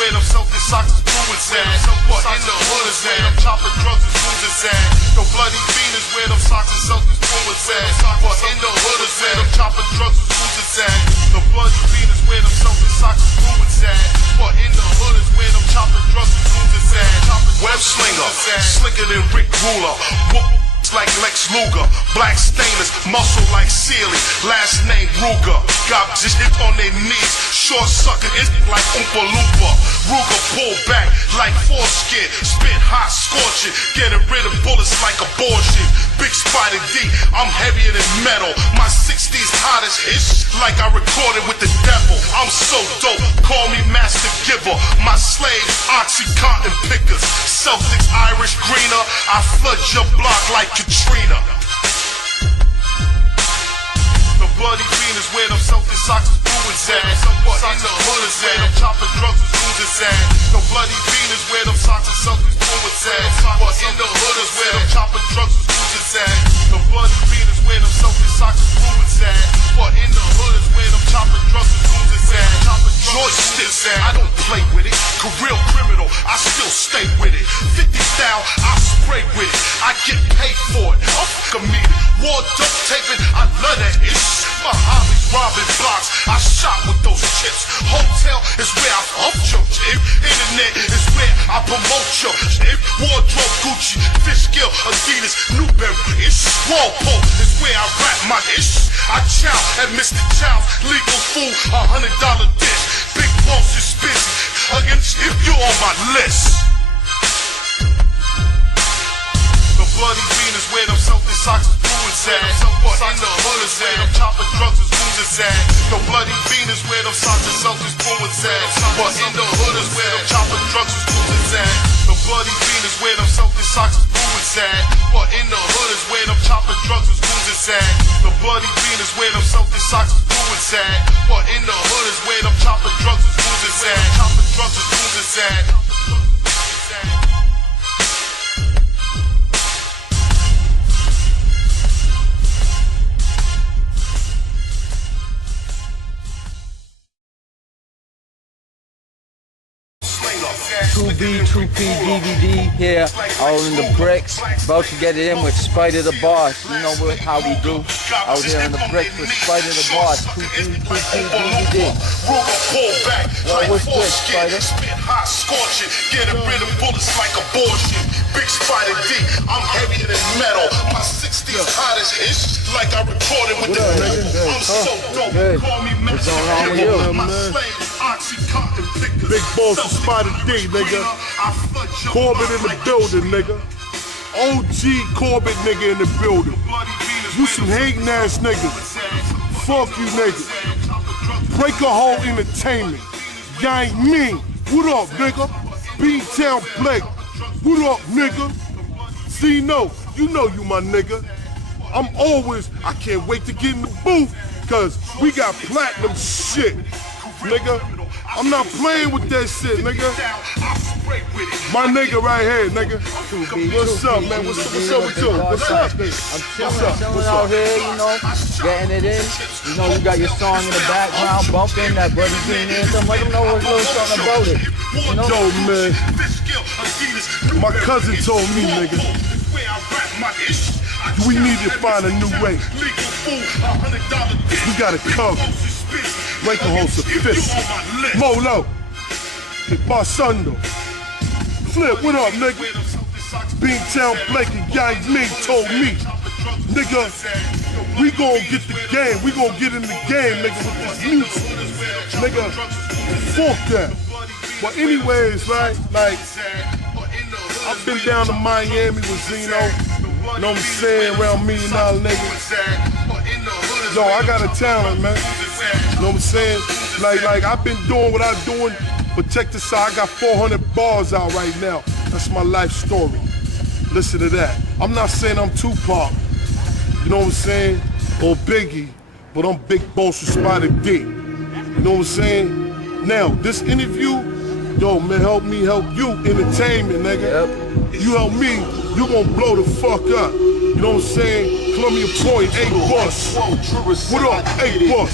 where them Celtic socks is fluids at. What in the hood is where them chopping drugs is fluids at. The bloody fiend is where them socks and Celtics fluids at. What in the hood is where them chopping drugs is fluids at. The bloody fiend is where them Celtic socks is fluids at. What in the hood is where them chopping drugs is fluids at. Web slinger, slicker than Rick Ruler. Like Lex Luger, black stainless, muscle like Sealy, last name Ruger. Got just hit on their knees, short sucker is like Oompa Loompa. Ruger pull back like foreskin, spit hot scorching, getting rid of bullets like abortion. Big Spider D, I'm heavier than metal. My 60s hottest hits like I recorded with the devil. I'm so dope, call me Master Giver. My slaves, Oxycontin pickers, Celtics Irish greener. I flood your block like Katrina. The bloody fiend is where them Celtic socks is fluids at. What in the hood is where them chopping drugs is fluids at. The bloody fiend is where them socks and Celtics fluids at. What in the hood is where them chopping drugs is fluids at. The bloody fiend is where them Celtic socks is fluids at. What in the hood is where them chopping drugs is fluids at. Joysticks, I don't play with it. Career criminal, I still stay with it. 50 style, I spray with it. I get paid for it. I'm comedic. War dope taping, I love that ish. My hobby's robbing blocks. I shot with those chips. Hotel is where I pump your chip. Internet is where I promote your chip. Wardrobe, Gucci, Fish Gill, Adidas, Newberry ish. Walpole is where I rap my ish. I chow at Mr. Chow's legal food, $100 dish. Big boss is busy against if you're on my list. The bloody fiend is where them Celtic socks is fluids at. What in the hood is where them chopping drugs is fluids at. The bloody fiend is where them socks and Celtics fluids at. What in the hood is where them chopping drugs is fluids at. The bloody fiend is where them Celtic socks is fluids at. What in the hood is where them chopping drugs is fluids at. The bloody fiend is where them Celtic socks is fluids at. What in the hood is where them chopping drugs is fluids at. Chopping drugs is fluids at. True B, True P, DVD here, out in the bricks, about to get it in with Spider the Boss. You know how we do, out here in the bricks with Spider the Boss. True P, True P, DVD. Well, what's good, Spider? Getting rid of bullets like abortion. Big Spider D, I'm heavier than metal. My 60s hottest ish, like I recorded with the devil. I'm so dope, call me Master Giver. My slaves, Oxycontin pickers. Big boss of Spider D, nigga. Corbett in the building, nigga. OG Corbett nigga in the building. You some hating ass niggas. Fuck you niggas. Break a hole entertainment. Yang Ming. What up, nigga? B-Town Blake. What up, nigga? C-No, you know you my nigga. I can't wait to get in the booth, cause we got platinum shit, nigga. I'm not playing with that shit, nigga. My nigga right here, nigga. What's up, man? What's up with you? What's up, nigga? I'm chilling out here, you know, getting it in. You know, you got your song in the background, bumping that Bloody Bean anthem. Let them know a little something about it. You know? Yo, man. My cousin told me, nigga, we need to find a new way. We gotta come. Break a whole fist. Molo. Barsando. Flip, what up, nigga? B-Town Blake and Yang Ming told me, nigga, we gon' get the game. We gon' get in the game, nigga, with this music. Nigga, fuck that. But anyways, right, like, I've been down to Miami with Zeno, you know what I'm saying, around $1 million niggas. Yo, I got a talent, man. You know what I'm saying? Like I've been doing what I'm doing, but check this out, I got 400 bars out right now. That's my life story. Listen to that. I'm not saying I'm Tupac, you know what I'm saying, or Biggie, but I'm Big Boss with Spider D. You know what I'm saying? Now, this interview, yo, man, help me help you. Entertainment, nigga. Yep. You help me, you gon' blow the fuck up. You know what I'm saying? Columbia Point, A-Bus. What up, A-Bus?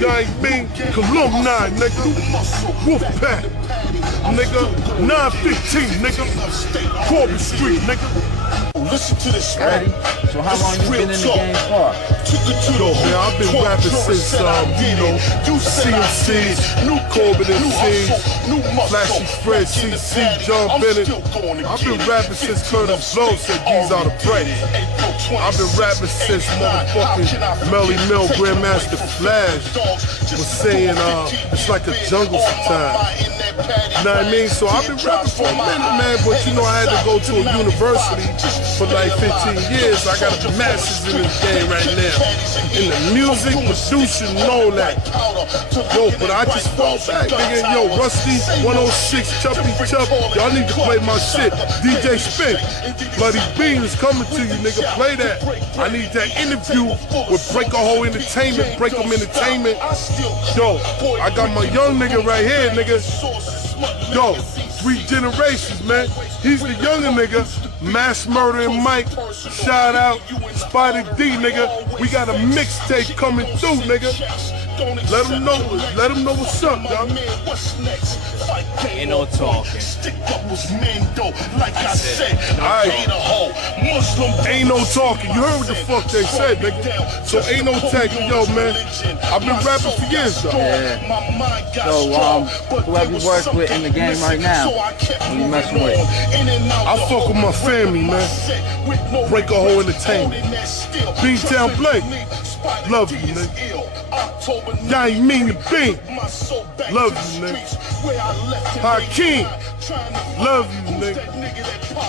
Gang mean, alumni, nigga. Wolfpack, nigga. 915, nigga. Corbin Street, nigga. Listen to this, Ready? So how long you been in the game for? Yo, man, I've been rapping since, CMC, Corbin MC, Flashy Fred, CC, John Bennett. I've been rapping since Curtis Blow said these are the breaks. I've been rapping since motherfucking Melly Mill, Grandmaster Flash was saying, it's like a jungle sometimes. You know what I mean? So I've been rapping for a minute, man, but you know I had to go to a university for like 15 years. I got a master's in this game right now. In the music, producing, and all that. Yo, but I just fall back, nigga. Yo, Rusty, 106, Chuppy Chup. Y'all need to play my shit. DJ Spin, Bloody Bean is coming to you, nigga. Play that. I need that interview with Break a Whole Entertainment, Break 'em Entertainment. Yo, I got my young nigga right here, nigga. Yo, 3 generations, man. He's the younger nigga. Mass Murder and Mike. Shout out Spider D, nigga. We got a mixtape coming through, nigga. Let them know what's up, y'all. Ain't no talking. Ain't no talking. You heard what the fuck they said, nigga. So ain't no tagging, yo, man. I've been rapping for years, though. Yeah. So, whoever you work with in the game right now, who you messing with? I fuck with my family, man. Break a Whole Entertainment. B-Town Blake. Love you, nigga. Y'all ain't mean to be. Love you, nigga. Hakeem. Love you, nigga.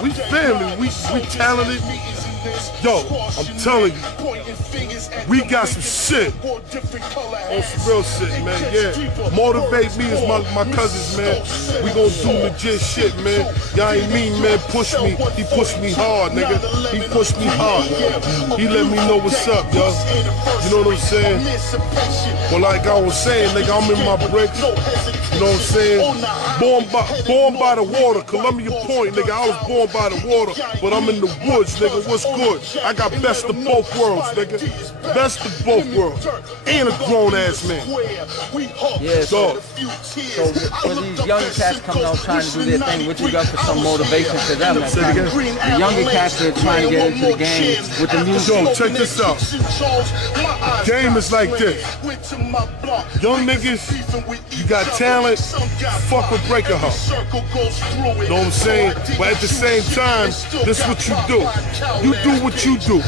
We family. We talented. Yo, I'm telling you, we got some shit. On some real shit, man, yeah. Motivate me as my cousins, man. We gon' do legit shit, man. Y'all ain't mean, man. Push me. He pushed me hard, nigga. He pushed me hard. He let me know what's up, yo. You know what I'm saying? Well, like I was saying, nigga, I'm in my bricks. You know what I'm saying? Born by the water, Columbia Point, nigga. I was born by the water, but I'm in the woods, nigga. What's good? I got best of both worlds, nigga. Best of both worlds. And a grown-ass man. Yeah, so for these younger cats coming out trying to do their thing, what you got for some motivation to them? The younger cats that are trying to get into the game with the music. Yo, check this out. The game is like this. Young niggas, you got talent, fuck with Break a Hoe. You know what I'm saying? But at the same time, this is what you do. You do what you do.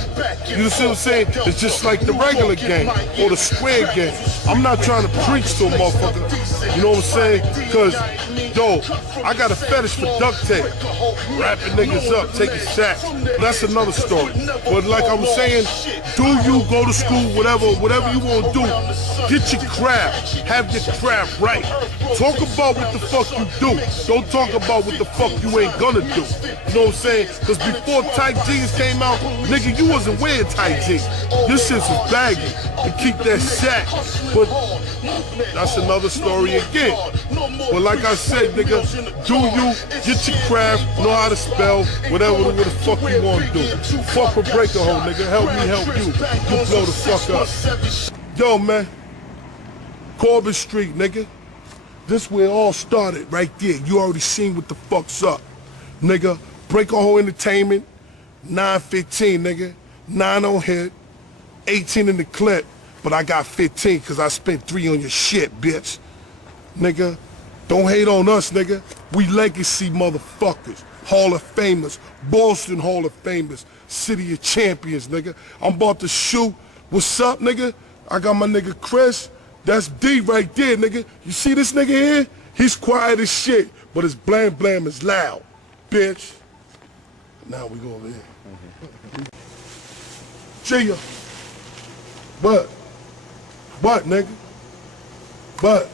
You see what I'm saying? It's just like the regular game or the square game. I'm not trying to preach to a motherfucker. You know what I'm saying? Cause, yo, I got a fetish for duct tape. Wrapping niggas up, taking shots. That's another story. But like I was saying, do you go to school, whatever you want to do, get your craft. Have your craft right. Talk about what the fuck you do. Don't talk about what the fuck you ain't gonna do. You know what I'm saying? Cause before tight jeans came out, nigga, you wasn't wearing tight jeans. This shit was baggy. To keep that sack. But that's another story again. But like I said, nigga, do you, get your craft, know how to spell, whatever the fuck you want to do. Fuck a Break a Hoe, nigga. Help me help you. You blow the fuck up. Yo, man. Corbin Street, nigga. This where it all started, right there. You already seen what the fuck's up. Nigga, Break a Whole Entertainment, 915, nigga. 9 on hit, 18 in the clip, but I got 15 because I spent 3 on your shit, bitch. Nigga, don't hate on us, nigga. We legacy motherfuckers, Hall of Famers, Boston Hall of Famers, City of Champions, nigga. I'm about to shoot. What's up, nigga? I got my nigga Chris. That's D right there, nigga. You see this nigga here? He's quiet as shit, but his blam blam is loud, bitch. Now we go over here. Gia. What, nigga? What?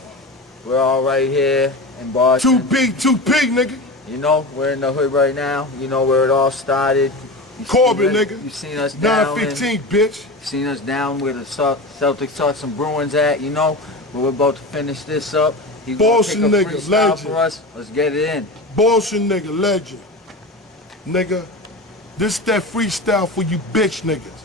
We're all right here in Boston. 2P, nigga. You know, we're in the hood right now. You know where it all started. Corbin, nigga. You seen us down 915, bitch. You seen us down where the Celtics taught some Bruins at, you know. But we're about to finish this up. He's Boston gonna nigga, take a freestyle legend. for us. Let's get it in. Boston nigga, legend. Nigga, this that freestyle for you bitch niggas.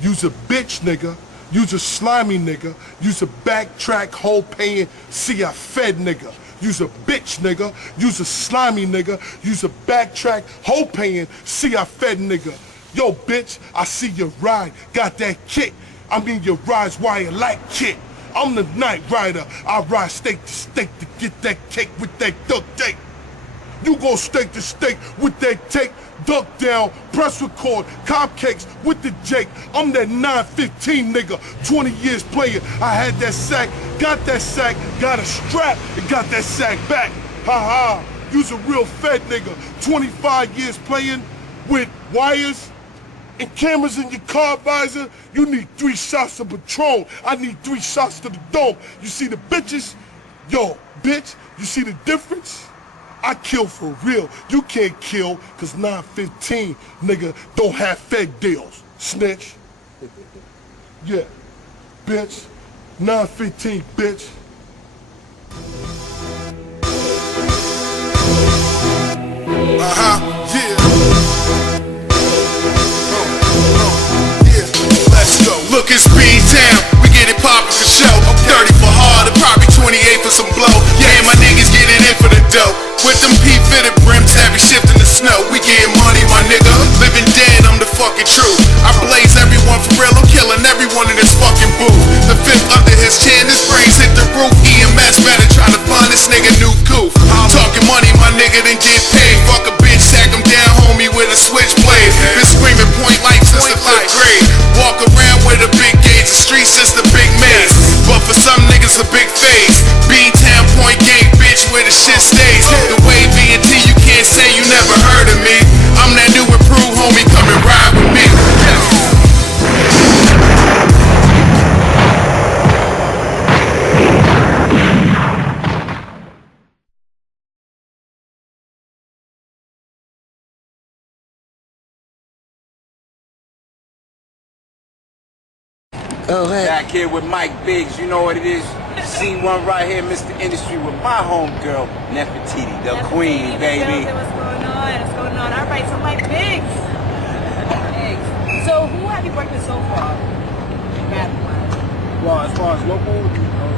You's a bitch nigga, You's a slimy nigga. You's a backtrack, hole paying, see I fed nigga. You's a bitch nigga. You's a slimy nigga. You's a backtrack, hole paying, see I fed nigga. Yo bitch, I see you ride, got that kick. I mean your ride's wire like kick. I'm the night rider. I ride state to state to get that cake with that duck tape. You go state to state with that tape, duck down, press record, cupcakes with the Jake. I'm that 915 nigga, 20 years playing. I had that sack, got a strap, and got that sack back. Ha ha, you's a real fed nigga, 25 years playing with wires and cameras in your car visor. You need 3 shots of Patron. I need 3 shots to the dome. You see the bitches? Yo, bitch, you see the difference? I kill for real. You can't kill, cause 915, nigga, don't have fed deals. Snitch. Yeah, bitch. 915, bitch. Let's go. Look, it's B-Town. We get it poppin' for show. 30 for hard and probably 28 for some blow. Yeah, my niggas getting in for the dough. With them P-fitted brims, heavy shifting the snow. We getting money, my nigga. Living dead, I'm the fucking truth. I blaze everyone for real. I'm killing everyone in this fucking booth. The fifth under his chin, his brains hit the roof. EMS better trying to find this nigga new goof. Talking money, my nigga, then get paid. Fuck a bitch, sack him down, homie, with a switchblade. Been screaming point life since the 5th grade. Walk around with a big gauge, the streets just a big maze. But for some niggas a big phase. B-Town point game, bitch, where the shit stays. The way B&T, you can't say you never heard of me. I'm that new improved homie, come and ride with me. Back here with Mike Biggs, you know what it is. C1 right here, Mr. Industry with my homegirl, Nefertiti, the queen, baby. What's going on? What's going on? All right, so Mike Biggs. So who have you worked with so far? Well, as far as local,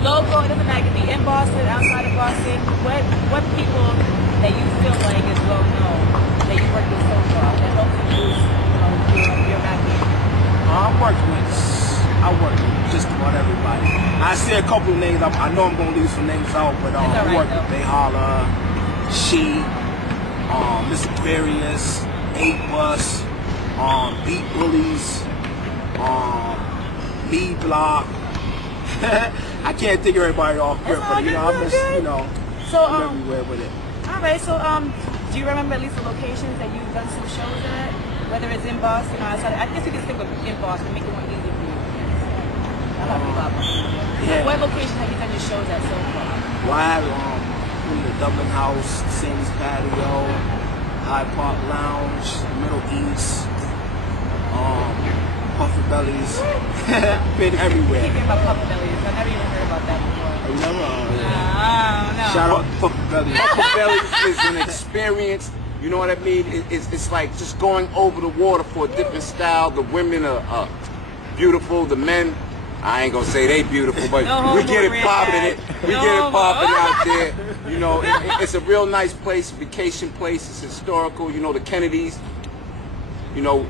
Local, it doesn't matter. It could be in Boston, outside of Boston. What people that you feel like is well known that you worked with so far that helps you boost your rap game? I work with just about everybody. I see a couple of names. I know I'm gonna leave some names out, but I work with They Holla, She, Miss Aquarius, 8-Bus, Beat Bullies, Me Block. I can't think of everybody off grip, but I'm just, So, I'm everywhere with it. Alright, so do you remember at least the locations that you've done some shows at? Whether it's in Boston or outside, I guess you can think of in Boston, make it more easy for you. What locations have you done your shows at so far? Well, I have the Dublin House, Sam's Patio, High Park Lounge, Middle East, Puffy Bellies. Been everywhere. Keep about Puffy Bellies. I never even heard about that before. You never? No. Shout out to Puffy Bellies. Puffy Bellies is an experience. You know what I mean? It's like just going over the water for a different style. The women are beautiful. The men, I ain't gonna say they beautiful, but we get it popping. We get it popping out there. You know, it's a real nice place, vacation place. It's historical. You know, the Kennedys. You know,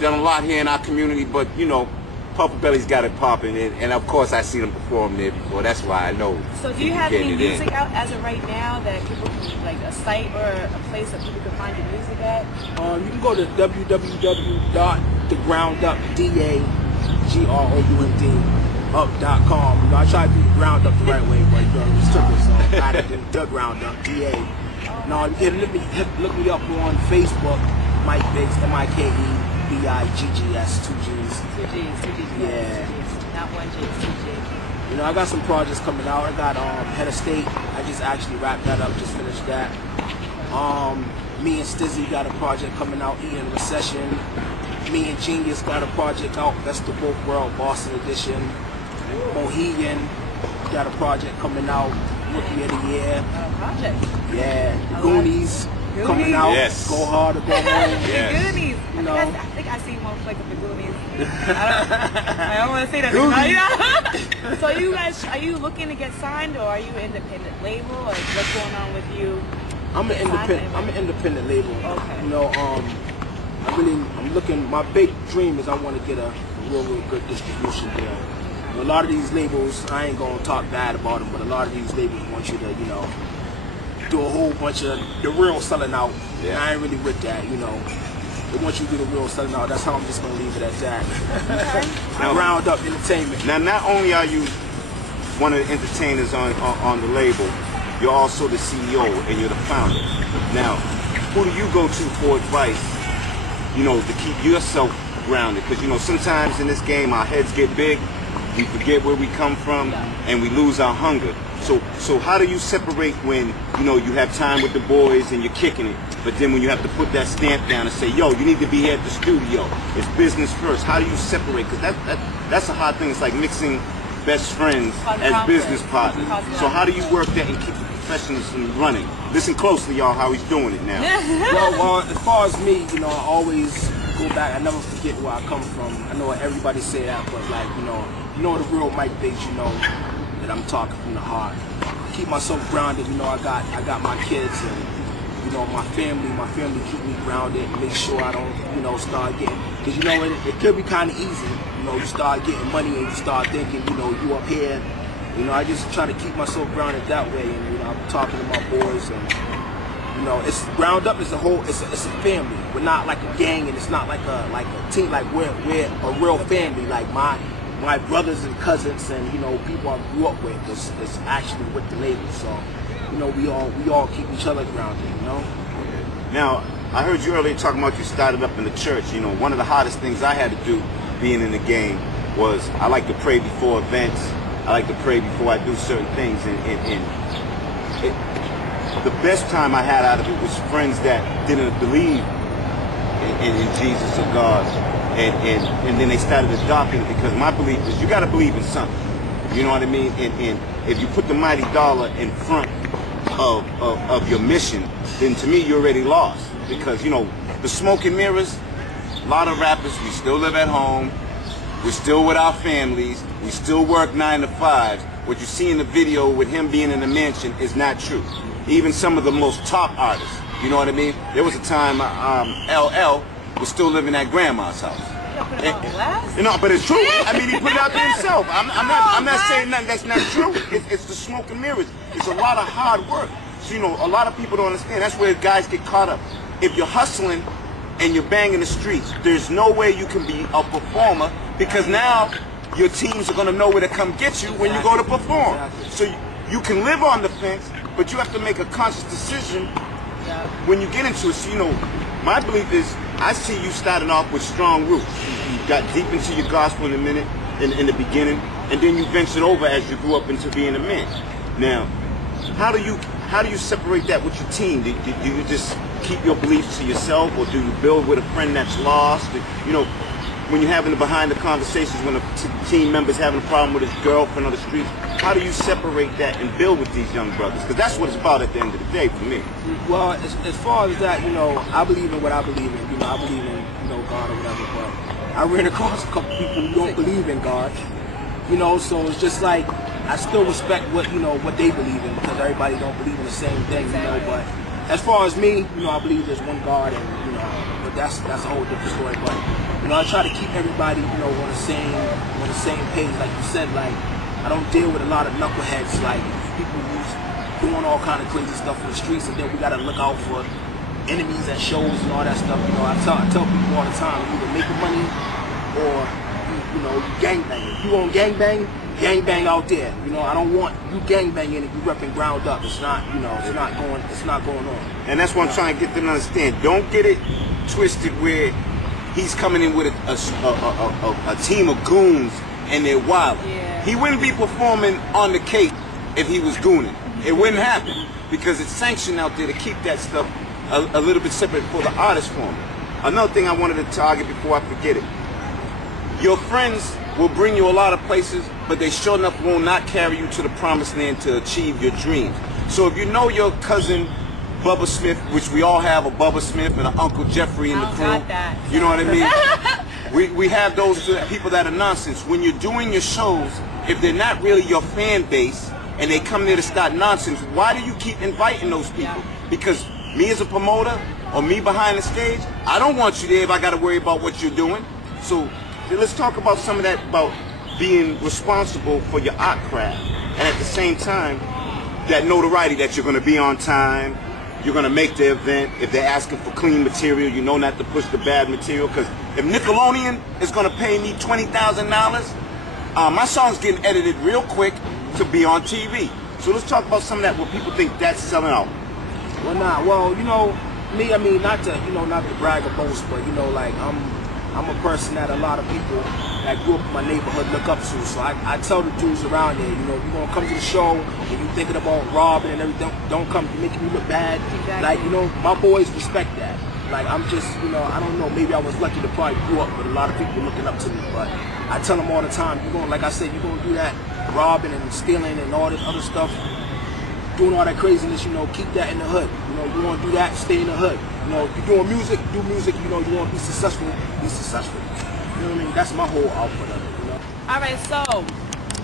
done a lot here in our community, but you know, Puffy Belly's got it popping, and of course I see them perform there before. That's why I know. So do you have any music out as of right now that people can, like a site or a place that people can find your music at? You can go to www.thegroundupdagroup.com. I try to do the ground up the right way, but it's tricky, so I had to do the ground up DA. Now you can look me up on Facebook, Mike Biggs, MikeBiggs, 2 G's. 2 G's. Yeah. Not 1 G, it's 2 G. You know, I got some projects coming out. I got Head of State. I just actually wrapped that up, just finished that. Me and Stizzy got a project coming out, E in Recession. Me and Genius got a project out, Best of Both World, Boston Edition. Mohegan got a project coming out, Rookie of the Year. Project? Yeah. The Goonies coming out. Yes. Go hard or go home. Yes. The Goonies. You know. I think I seen one flick of the Goonies. I don't want to say that. Yeah. So you guys, are you looking to get signed, or are you an independent label, or what's going on with you? I'm an independent label. Okay. You know, I'm looking. My big dream is I want to get a real good distribution deal. You know, a lot of these labels, I ain't gonna talk bad about them, but a lot of these labels want you to, you know, do a whole bunch of the real selling out. And I ain't really with that. You know, they want you to do the real selling out. That's how I'm just gonna leave it at that. Okay. Round up entertainment. Now, not only are you one of the entertainers on the label, you're also the CEO and you're the founder. Now, who do you go to for advice, you know, to keep yourself grounded? Because, you know, sometimes in this game our heads get big, we forget where we come from, and we lose our hunger. So how do you separate when, you know, you have time with the boys and you're kicking it, but then when you have to put that stamp down and say, yo, you need to be here at the studio, it's business first. How do you separate? Because that's a hard thing. It's like mixing best friends as business partners. So how do you work that and keep the professionalism running? Listen closely, y'all, how he's doing it now. Well, as far as me, you know, I always go back. I never forget where I come from. I know everybody say that, but like, you know the real Mike Bates, you know, that I'm talking from the heart. Keep myself grounded. You know, I got my kids and, you know, my family keep me grounded and make sure I don't, you know, start getting, because, you know, it could be kind of easy. You know, you start getting money and you start thinking, you know, you up here. You know, I just try to keep myself grounded that way. And, you know, I'm talking to my boys and, you know, it's ground up. It's a whole, it's a family. We're not like a gang, and it's not like a team. Like we're a real family. Like my brothers and cousins and, you know, people I grew up with is actually with the label. So, you know, we all keep each other grounded. You know. Now, I heard you earlier talking about you started up in the church. You know, one of the hardest things I had to do being in the game was I like to pray before events. I like to pray before I do certain things. And the best time I had out of it was friends that didn't believe in Jesus or God. And then they started adopting it, because my belief is you got to believe in something. You know what I mean? And if you put the mighty dollar in front of your mission, then to me you're already lost. Because, you know, the smoke and mirrors, a lot of rappers, we still live at home, we're still with our families, we still work 9 to 5s. What you see in the video with him being in the mansion is not true. Even some of the most top artists, you know what I mean? There was a time LL was still living at grandma's house. You know, but it's true. I mean, he put it out there himself. I'm not saying nothing that's not true. It's the smoke and mirrors. It's a lot of hard work. So, you know, a lot of people don't understand. That's where guys get caught up. If you're hustling and you're banging the streets, there's no way you can be a performer, because now your teams are going to know where to come get you when you go to perform. So you can live on the fence, but you have to make a conscious decision when you get into it. So, you know, my belief is, I see you starting off with strong roots. You got deep into your gospel in the beginning, and then you ventured over as you grew up into being a man. Now, how do you separate that with your team? Do you just keep your beliefs to yourself, or do you build with a friend that's lost? You know, when you're having the behind the conversations, when a team member's having a problem with his girlfriend on the streets, how do you separate that and build with these young brothers? Because that's what it's about at the end of the day for me. Well, as far as that, you know, I believe in what I believe in. You know, I believe in, you know, God or whatever, but I ran across a couple people who don't believe in God. You know, so it's just like, I still respect what, you know, what they believe in, because everybody don't believe in the same thing, you know, but as far as me, you know, I believe there's one God, and, you know, but that's a whole different story. But, you know, I try to keep everybody, you know, on the same page. Like you said, like, I don't deal with a lot of knuckleheads, like people who's doing all kind of crazy stuff in the streets, and then we gotta look out for enemies at shows and all that stuff. You know, I tell people all the time, either making money or you know, you gangbanging. If you want gangbang out there. You know, I don't want you gangbanging if you repping ground up. It's not, you know, it's not going on. And that's what I'm trying to get them to understand. Don't get it twisted where he's coming in with a team of goons and they're wild. Yeah. He wouldn't be performing on the Cape if he was gooning. It wouldn't happen, because it's sanctioned out there to keep that stuff a little bit separate for the artist form. Another thing I wanted to target before I forget it. Your friends will bring you a lot of places, but they sure enough will not carry you to the promised land to achieve your dreams. So if you know your cousin Bubba Smith, which we all have a Bubba Smith and an Uncle Jeffrey in the crew, you know what I mean? We have those people that are nonsense. When you're doing your shows, if they're not really your fan base and they come there to start nonsense, why do you keep inviting those people? Because me as a promoter or me behind the stage, I don't want you there if I got to worry about what you're doing. So let's talk about some of that, about being responsible for your art craft, and at the same time, that notoriety that you're going to be on time, you're going to make the event. If they're asking for clean material, you know not to push the bad material, because if Nickelodeon is going to pay me $20,000, my song's getting edited real quick to be on TV. So let's talk about some of that, where people think that's selling out. Well, nah. Well, you know, me. I mean, not to brag or boast, but you know, like I'm a person that a lot of people that grew up in my neighborhood look up to. So I tell the dudes around there, you know, if you're gonna come to the show and you thinking about robbing and everything, don't come making me look bad. Exactly. Like, you know, my boys respect that. Like, I'm just, you know, I don't know, maybe I was lucky to probably grew up with a lot of people looking up to me, but I tell them all the time, you're gonna, like I said, you're gonna do that robbing and stealing and all this other stuff, doing all that craziness, you know, keep that in the hood. You know, you want to do that, stay in the hood. You know, if you're doing music, do music. You know, you want to be successful, be successful. You know what I mean? That's my whole output of it, you know? All right, so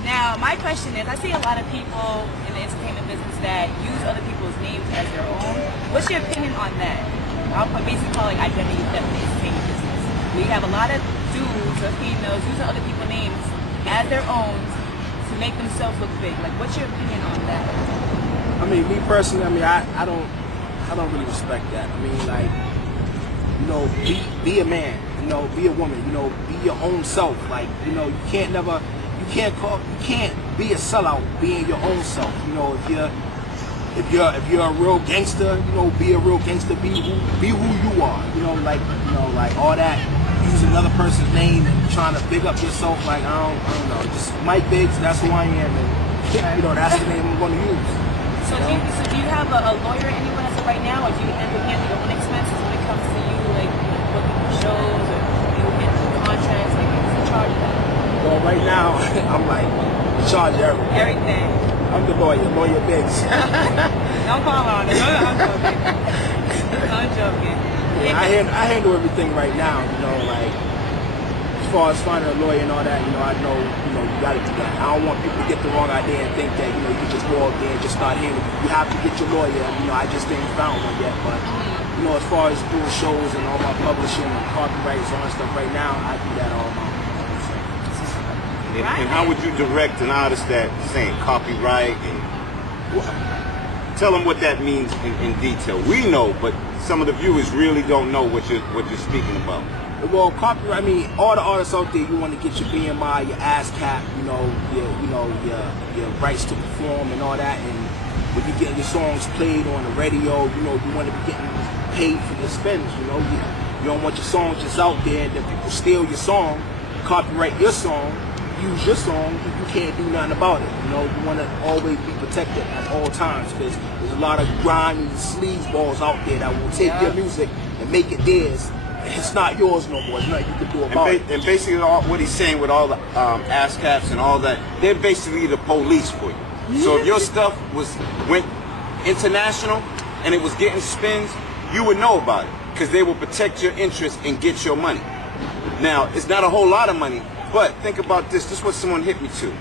now my question is, I see a lot of people in the entertainment business that use other people's names as their own. What's your opinion on that? I'll basically call it identity theft in the entertainment business. We have a lot of dudes or females using other people's names as their own to make themselves look big. Like, what's your opinion on that? I mean, me personally, I mean, I don't really respect that. I mean, like, you know, be a man, you know, be a woman, you know, be your own self. Like, you know, you can't be a sellout being your own self. You know, if you're a real gangster, you know, be a real gangster, be who you are. You know, like all that using another person's name and trying to big up yourself, like I don't know, just Mike Biggs, that's who I am, and you know, that's the name I'm gonna use. So do you have a lawyer anywhere as of right now, or do you handle your own expenses when it comes to you, like, you know, booking for shows or you handle contracts, like who's in charge of that? Well, right now, I'm like in charge of everything. Everything. I'm the lawyer Biggs. Don't call on it. I'm joking. I'm joking. Yeah, I handle everything right now, you know, like as far as finding a lawyer and all that, you know, I know, you know, you gotta do that. I don't want people to get the wrong idea and think that, you know, you can just go out there and just start handling it. You have to get your lawyer, you know, I just ain't found one yet, but you know, as far as doing shows and all my publishing and copyrights and all that stuff right now, I do that all my own. And how would you direct an artist that saying copyright and tell them what that means in detail? We know, but some of the viewers really don't know what you're speaking about. Well, copyright, I mean, all the artists out there, you want to get your BMI, your ASCAP, you know, your rights to perform and all that. And when you're getting your songs played on the radio, you know, you want to be getting paid for your spins. You know, you don't want your songs just out there and then people steal your song, copyright your song, use your song, you can't do nothing about it. You know, you want to always be protected at all times, because there's a lot of grimy sleazeballs out there that will take your music and make it theirs. It's not yours no more. There's nothing you can do about it. And basically, what he's saying with all the ASCAPs and all that, they're basically the police for you. So if your stuff went international and it was getting spins, you would know about it, because they will protect your interest and get your money. Now, it's not a whole lot of money, but think about this. This is what someone hit me to.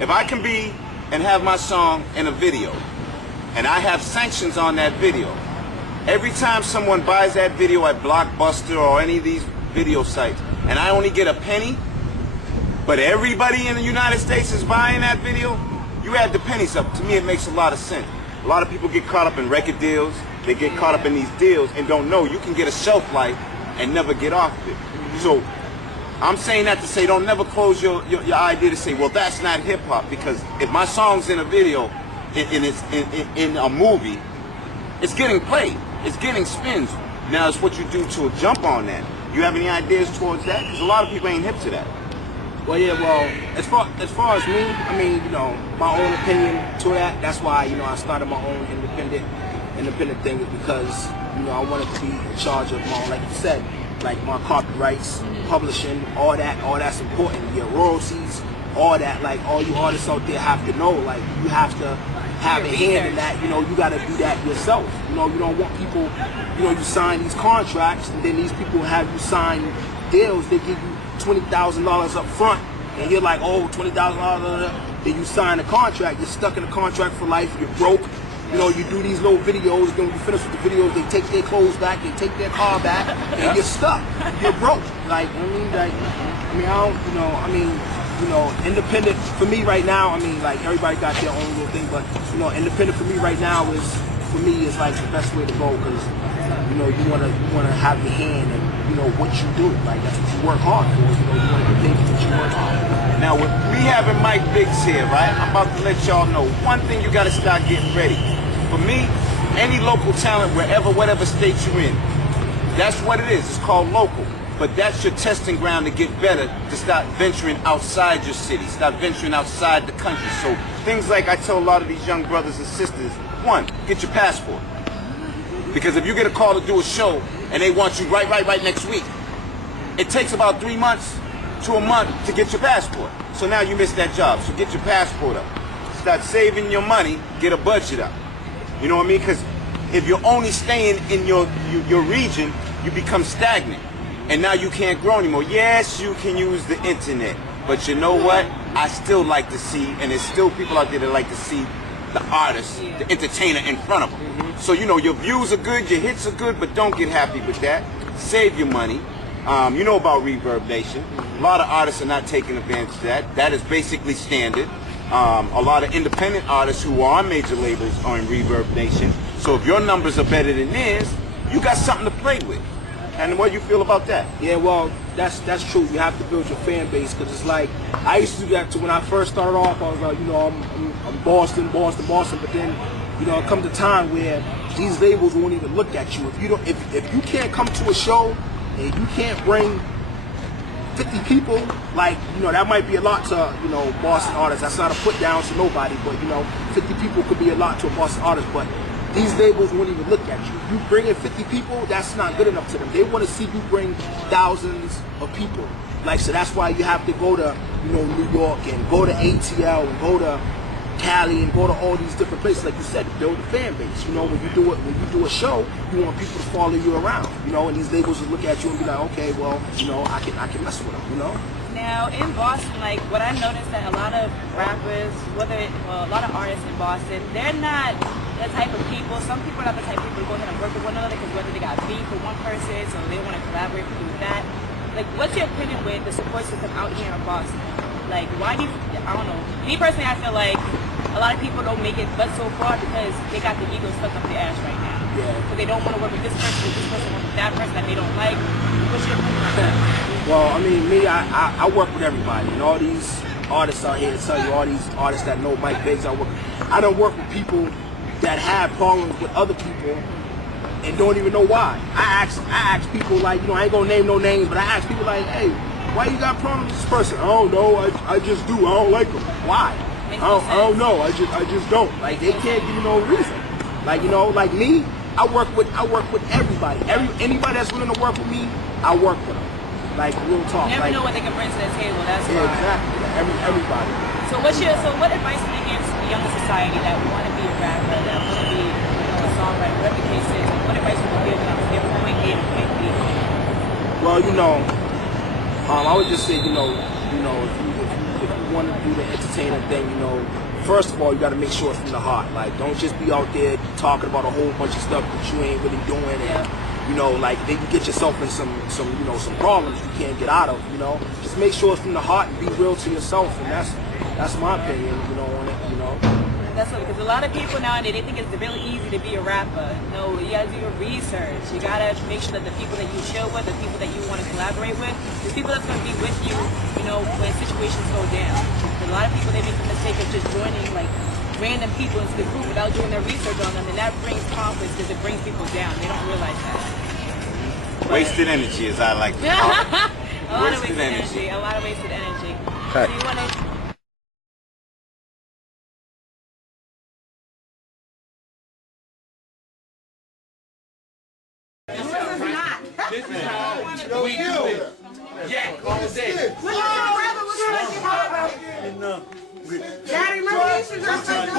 If I can be and have my song in a video, and I have sanctions on that video, every time someone buys that video at Blockbuster or any of these video sites, and I only get a penny, but everybody in the United States is buying that video, you add the pennies up. To me, it makes a lot of sense. A lot of people get caught up in record deals. They get caught up in these deals and don't know you can get a shelf life and never get off of it. So I'm saying that to say, don't never close your idea to say, well, that's not hip hop, because if my song's in a video, in a movie, it's getting played. It's getting spins. Now it's what you do to jump on that. You have any ideas towards that? Because a lot of people ain't hip to that. Well, yeah, well, as far as me, I mean, you know, my own opinion to that, that's why, you know, I started my own independent thing, is because, you know, I wanted to be in charge of my own, like you said, like my copyrights, publishing, all that's important. Your royalties, all that, like all you artists out there have to know, like you have to have a hand in that, you know, you gotta do that yourself. You know, you don't want people, you know, you sign these contracts and then these people have you sign deals, they give you $20,000 up front, and you're like, oh, $20,000. Then you sign a contract. You're stuck in a contract for life. You're broke. You know, you do these little videos. Then when you finish with the videos, they take their clothes back, they take their car back, and you're stuck. You're broke. Like, independent for me right now. I mean, like, everybody got their own little thing, but you know, independent for me right now is like the best way to go, because you know, you wanna have your hand in, you know, what you do. Like, that's what you work hard for. You know, you wanna get paid for what you work hard for. Now, with me having Mike Biggs here, right, I'm about to let y'all know one thing you gotta start getting ready. For me, any local talent, wherever, whatever state you're in, that's what it is. It's called local. But that's your testing ground to get better, to start venturing outside your city, start venturing outside the country. So things like I tell a lot of these young brothers and sisters, one, get your passport. Because if you get a call to do a show and they want you right next week, it takes about 3 months to a month to get your passport. So now you missed that job. So get your passport up. Start saving your money, get a budget up. You know what I mean? Because if you're only staying in your region, you become stagnant. And now you can't grow anymore. Yes, you can use the internet. But you know what? I still like to see, and there's still people out there that like to see the artist, the entertainer in front of them. So, you know, your views are good, your hits are good, but don't get happy with that. Save your money. You know about Reverb Nation. A lot of artists are not taking advantage of that. That is basically standard. A lot of independent artists who are on major labels are in Reverb Nation. So if your numbers are better than theirs, you got something to play with. And what do you feel about that? Yeah, well, that's true. You have to build your fan base, because it's like, I used to do that too. When I first started off, I was like, you know, I'm Boston, but then, you know, it comes a time where these labels won't even look at you. If you can't come to a show and you can't bring 50 people, like, you know, that might be a lot to, you know, Boston artists. That's not a put down to nobody, but, you know, 50 people could be a lot to a Boston artist, but these labels won't even look at you. If you bring in 50 people, that's not good enough to them. They want to see you bring thousands of people. Like, so that's why you have to go to, you know, New York, and go to ATL, and go to Cali, and go to all these different places, like you said, to build a fan base. You know, when you do a show, you want people to follow you around. You know, and these labels will look at you and be like, okay, well, you know, I can mess with them. You know. Now in Boston, like, what I noticed that a lot of rappers, a lot of artists in Boston, they're not the type of people. Some people are not the type of people to go ahead and work with one another, because whether they got beef with one person, so they want to collaborate with that. Like, what's your opinion with the support system out here in Boston? Like, why do you, I don't know. Me personally, I feel like a lot of people don't make it but so far because they got the ego stuck up their ass right now. Yeah. Because they don't want to work with this person work with that person that they don't like. What's your opinion on that? Well, I mean, me, I work with everybody, and all these artists out here to tell you, all these artists that know Mike Biggs, I don't work with people that have problems with other people and don't even know why. I ask people, like, you know, I ain't gonna name no names, but I ask people like, hey, why you got problems with this person? I don't know, I just do, I don't like them. Why? I don't know, I just don't. Like, they can't give you no reason. Like, you know, like me, I work with everybody. Anybody that's willing to work with me, I work with them. Like, real talk. You never like, know what they can bring to the table. That's yeah, why. exactly. Everybody. So what advice would you give to the younger society that want to be a rapper, that want to be, you know, a songwriter, whatever the case is? What advice would you give them to get from point A to point B? Well, you know, I would just say, you know, if you want to do the entertainer thing, you know, first of all, you got to make sure it's from the heart. Like, don't just be out there talking about a whole bunch of stuff that you ain't really doing, and you know, like, then you get yourself in some problems you can't get out of. You know, just make sure it's from the heart and be real to yourself, and that's my opinion. You know, on it. You know. That's what, because a lot of people nowadays, they think it's really easy to be a rapper. No, you gotta do your research. You gotta make sure that the people that you chill with, the people that you want to collaborate with, the people that's gonna be with you, you know, when situations go down. A lot of people, they make the mistake of just joining like random people into the group without doing their research on them, and that brings conflicts because it brings people down. They don't realize that. Wasted energy, as I like to call it. A lot of wasted energy. A lot of wasted energy. Okay. So you want to... This is how we do it. Yeah, all day. Daddy, remember you used to dress like that?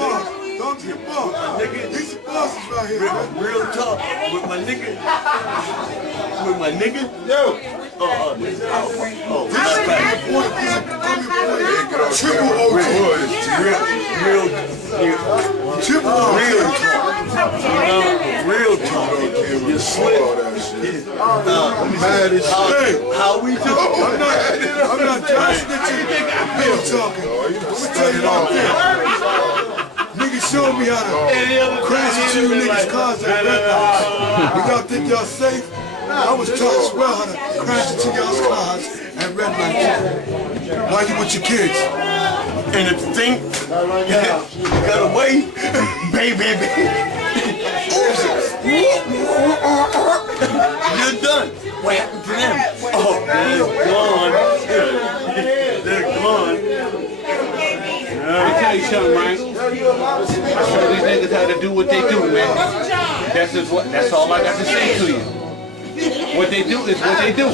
Don't get bored, nigga. These bosses right here. Real talk with my nigga. Yo. Triple OG. Triple OG. Real talk. You slip. Mad as shit. How we do? I'm not just snitching. Real talking. Let me tell you all this. Niggas showed me how to crash into you niggas' cars at red lights. We y'all think y'all safe? I was taught as well how to crash into y'all's cars at red lights while you with your kids. And if you think you got away, baby. You're done. What happened to them? Oh, they're gone. Let me tell you something, right? I show these niggas how to do what they do, man. That's all I got to say to you. What they do is what they do.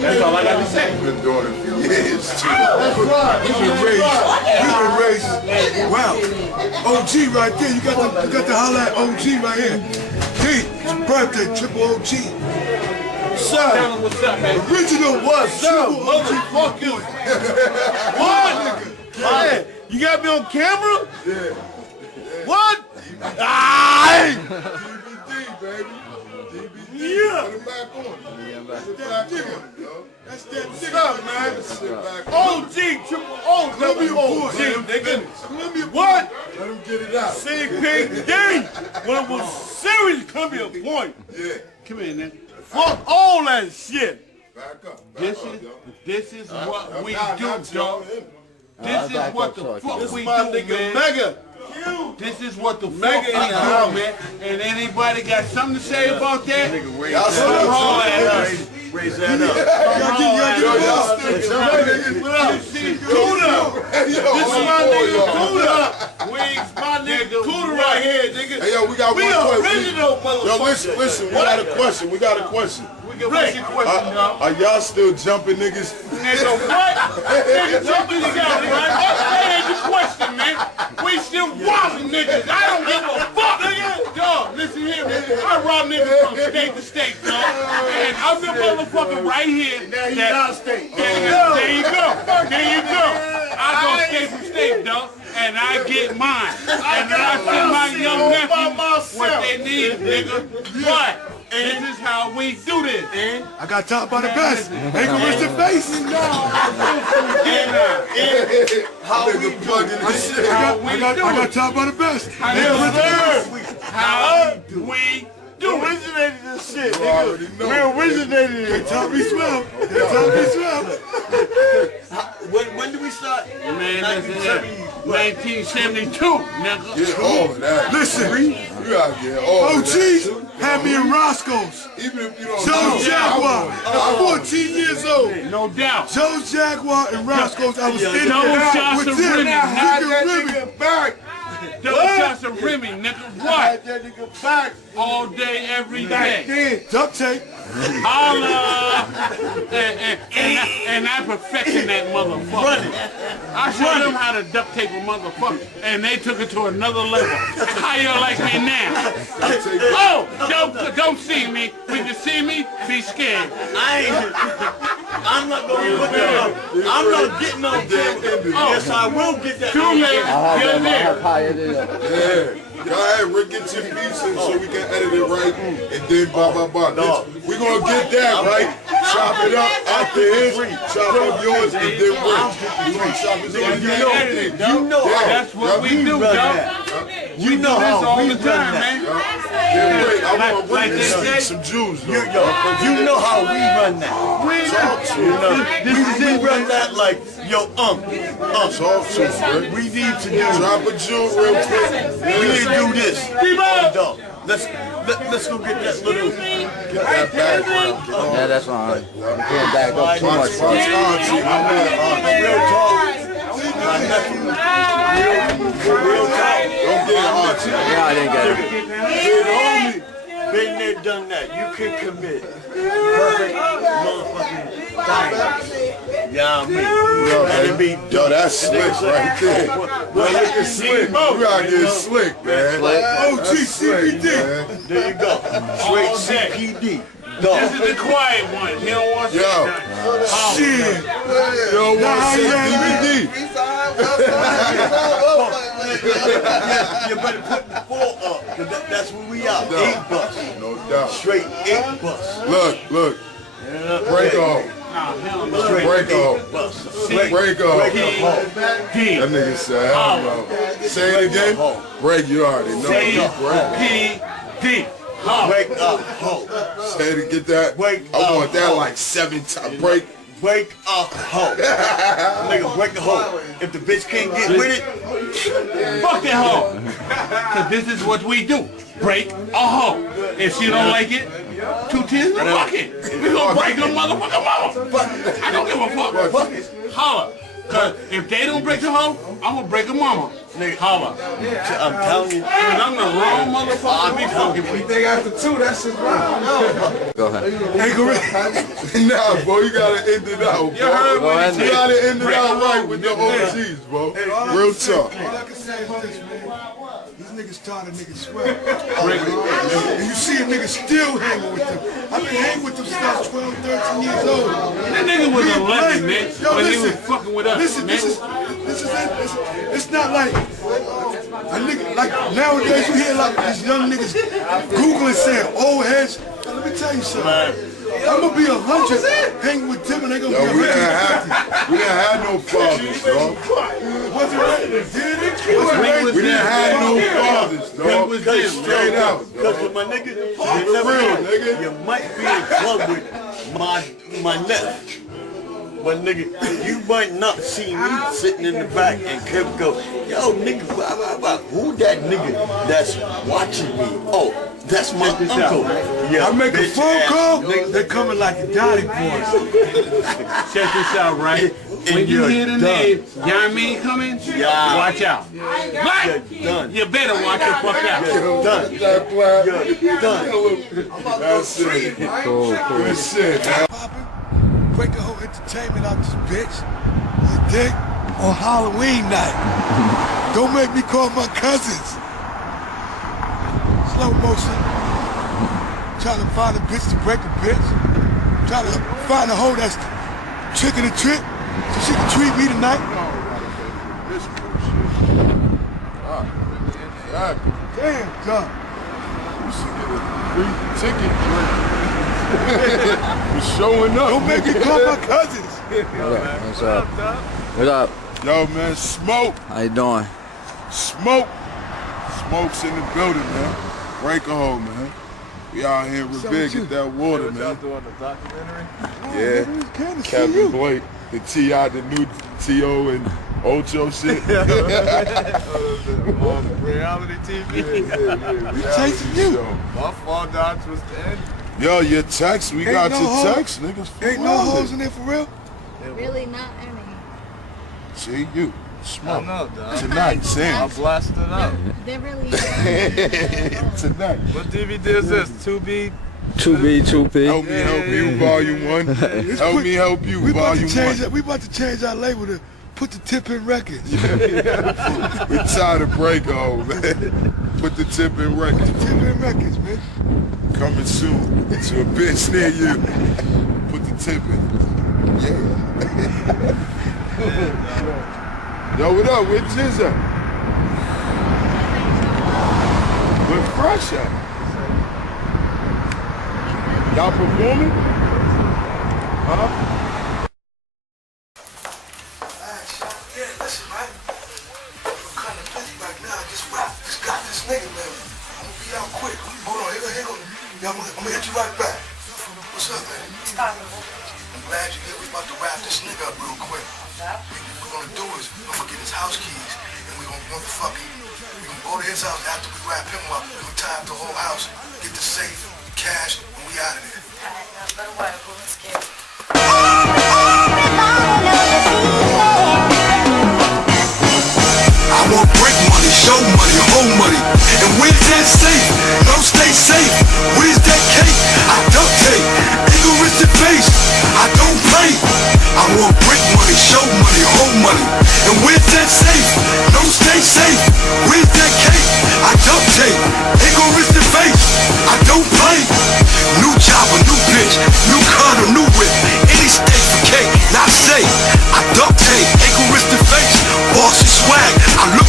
That's all I got to say. You've been doing it for years, too. You've been raised. Wow. OG right there. You got to holler at OG right here. D, it's birthday, triple OG. Tell them what's up, man. Original What's up, motherfucker? What? Man, you got me on camera? Yeah. What? DVD, baby. Yeah. Put it back on. Back. Put it back on, yo. That's that What's nigga. up, man? Sit back on. OG, triple O, Columbia boy. OG, nigga. Columbia boy. What? Let him get it out. CPD. When it was serious, Columbia boy. Yeah. Come here, nigga. Fuck all that shit. Back up. This is what we do, dog. This is what the fuck This we my do, nigga man. Mega. This is what the fuck Mega we in the do, house. man. And anybody got something to say about that? Y'all still Holler at us. Raise that up. This is my nigga Cuda. Wings, my nigga Cuda right here, nigga. Hey, yo, we got We one question. original, Yo, motherfucker. listen, we got a question. We got a question. What's your question, dog? Are y'all still jumping niggas? Nigga, what? Nigga, jumping together, right? That ain't the question, man. We still robbing niggas. I don't give a fuck, nigga. Dog, listen here, man. I rob niggas from state to state, dog. And I'm the motherfucker right here. Now he's out of state. There you go. There you go. I go state from state, dog. And I get mine. And I send my young nephews what they need, nigga. But this is how we do this. I got top by the best. Ain't gonna miss the face. How we do plugging this shit. I got top by the best. How we do it. originated this shit, You already nigga. know. We originated it. Top me swell. Top me swell. When did we start? Man, listen here. 1972, nigga. Get all of that. Listen, you gotta get all of Oh, that. OG had me in Roscoe's. Even if you don't Joe know, Jaguar. I'm 14 years old. No doubt. Joe Jaguar and Roscoe's. I was in Those there shots with of them. Remy. Nigga back. Those shots of Remy, nigga. What? That nigga back. All day, every day. Duct tape. Holla! And I perfected that motherfucker. I showed them how to duct tape a motherfucker, and they took it to another level. How you like me now? Oh, don't see me. When you see me, be scared. I'm not gonna put that up. I'm not getting on camera. Yes, I will get that. Too late. You're there. Yeah. Go ahead, Rick, get your piece in so we can edit it right, and then blah, blah, blah. We're going to get that right, chop it up after his, chop up yours, and then Rick. We're going to chop it up. You know how. That's what we do, dog. You know This how all we the run time, that. man. Yeah, Rick, I want to Like bring they say, some Jews, though. You know how we run that. Talk to him. We run that like, yo, Talk to him, Rick. we need to do. Drop a Jew real quick. We need to do this. Dog, let's go get that little. Get that background. Yeah, that's fine. You can't back up too much. Real talk. My nephew. Real talk. Don't get it, Archie. Yeah, I didn't get it. Big homie. Been there, done that. You can commit. Perfect motherfucking thing. Yeah, I mean. Let it be Yo, that's slick right there. Well, look at slick. You gotta get slick, man. Slick. OG CBD. There you go. Straight CPD. This is the quiet one. He don't want to Shit. Yo, want to say DVD? You better put the 4 up, cause that's where we out. No. 8 bucks. No doubt. Straight 8 bucks. Look. Break off. Break off. Break off. That nigga said, hell no. Say it again. Break, you already know. P.D. Break up, hoe. Say it, get that. I want that like 7 times. Break a hoe. Nigga, break a hoe. If the bitch can't get with it, fuck that hoe. Cause this is what we do. Break a hoe. If she don't like it, 2 10, fuck it. We gonna break her motherfucker mama. I don't give a fuck. Fuck it. Holla. Cause if they don't break the hoe, I'm gonna break her mama. Nigga, holla. I'm telling you. Cause I'm the wrong motherfucker to be fucking with. You think after 2, that's just right. Go ahead. Hey, go ahead. Nah, bro, you gotta end it out, bro. You heard what he You said. gotta end it out right with the OGs, bro. Real talk. All I can say is this, man. These niggas tired of niggas swear. And you see a nigga still hanging with them. I've been hanging with them since I was 12, 13 years old. That nigga was 11, man. Yo, When he listen, was fucking with us, listen, man. this is it. It's not like a nigga, like nowadays you hear like these young niggas Googling saying old heads. Let me tell you something. I'm gonna be 100 hanging with them and they gonna Yo, be we 150. didn't have no fathers, dog. Wasn't ready, did it? We didn't have no fathers, dog. Straight out. Cause my nigga, you For real, nigga. You might be in club with my nephew. But nigga, you might not see me sitting in the back and Kev go, yo nigga, blah, blah, blah. Who that nigga that's watching me? Oh, that's my uncle. Yeah, I make a bitch phone ass call, nigga. they coming like the Dottie boys. Check this out, right? When you hear the name Yamin coming, watch out. What? Done. You better watch the fuck out. Done. You're Done. That's it. Good shit, man. Poppin', break the whole entertainment out this bitch. You dig? On Halloween night. Don't make me call my cousins. Slow motion. Trying to find a bitch to break a bitch. Trying to find a hoe that's tricking the trick so she can treat me tonight. Damn, John. You should get a free ticket drink. For showing up. Don't make me call my cousins. What's up? What up? Yo, man, Smoke. How you doing? Smoke. Smoke's in the building, man. Break a hole, man. We out here with big at that water, man. doing the documentary? Yeah. Kevin Blake, the T.I., the new T.O. and Ocho shit. Reality TV. Yeah. We chasing you. My fall down was the end. Yo, your text, we Ain't got no your hoes. text, niggas. Ain't no hoes in there for real? Really not any. See, you. Smoke. know, dog. Tonight, Sam. blasted up. They're really Tonight. What DVD is this? 2B? 2B. Help me help you, Volume 1. Help me help you, We about to Volume change 1. it. We about to change our label to put the tip in records. We tired of break hole, man. Put the tip in records. Tip in records, man. Coming soon to a bitch near you. Put the tip in. Yeah. Yo, what up? Where Jizz at? Where Fresh at? Y'all performing? Huh? Yeah, listen, man. I'm kind of busy right now. Just got this nigga, man. I'm gonna be out quick. Hold on, here go. Yeah, I'm gonna hit you right back. What's up, man? I'm glad you're here. We about to wrap this nigga up real quick. What we're gonna do is I'm gonna get his house keys and we're gonna go to his house after we wrap him up. We're gonna tie up the whole house, get the safe, cash, and we out of there. I want break money, show money, hold money. And where's that safe? No, stay safe. Where's that cake? I duct tape. Egoistic face. I don't play. I want break money, show money, hold money. And where's that safe? No, stay safe. Where's that cake? I duct tape. Egoistic face. I don't play. New job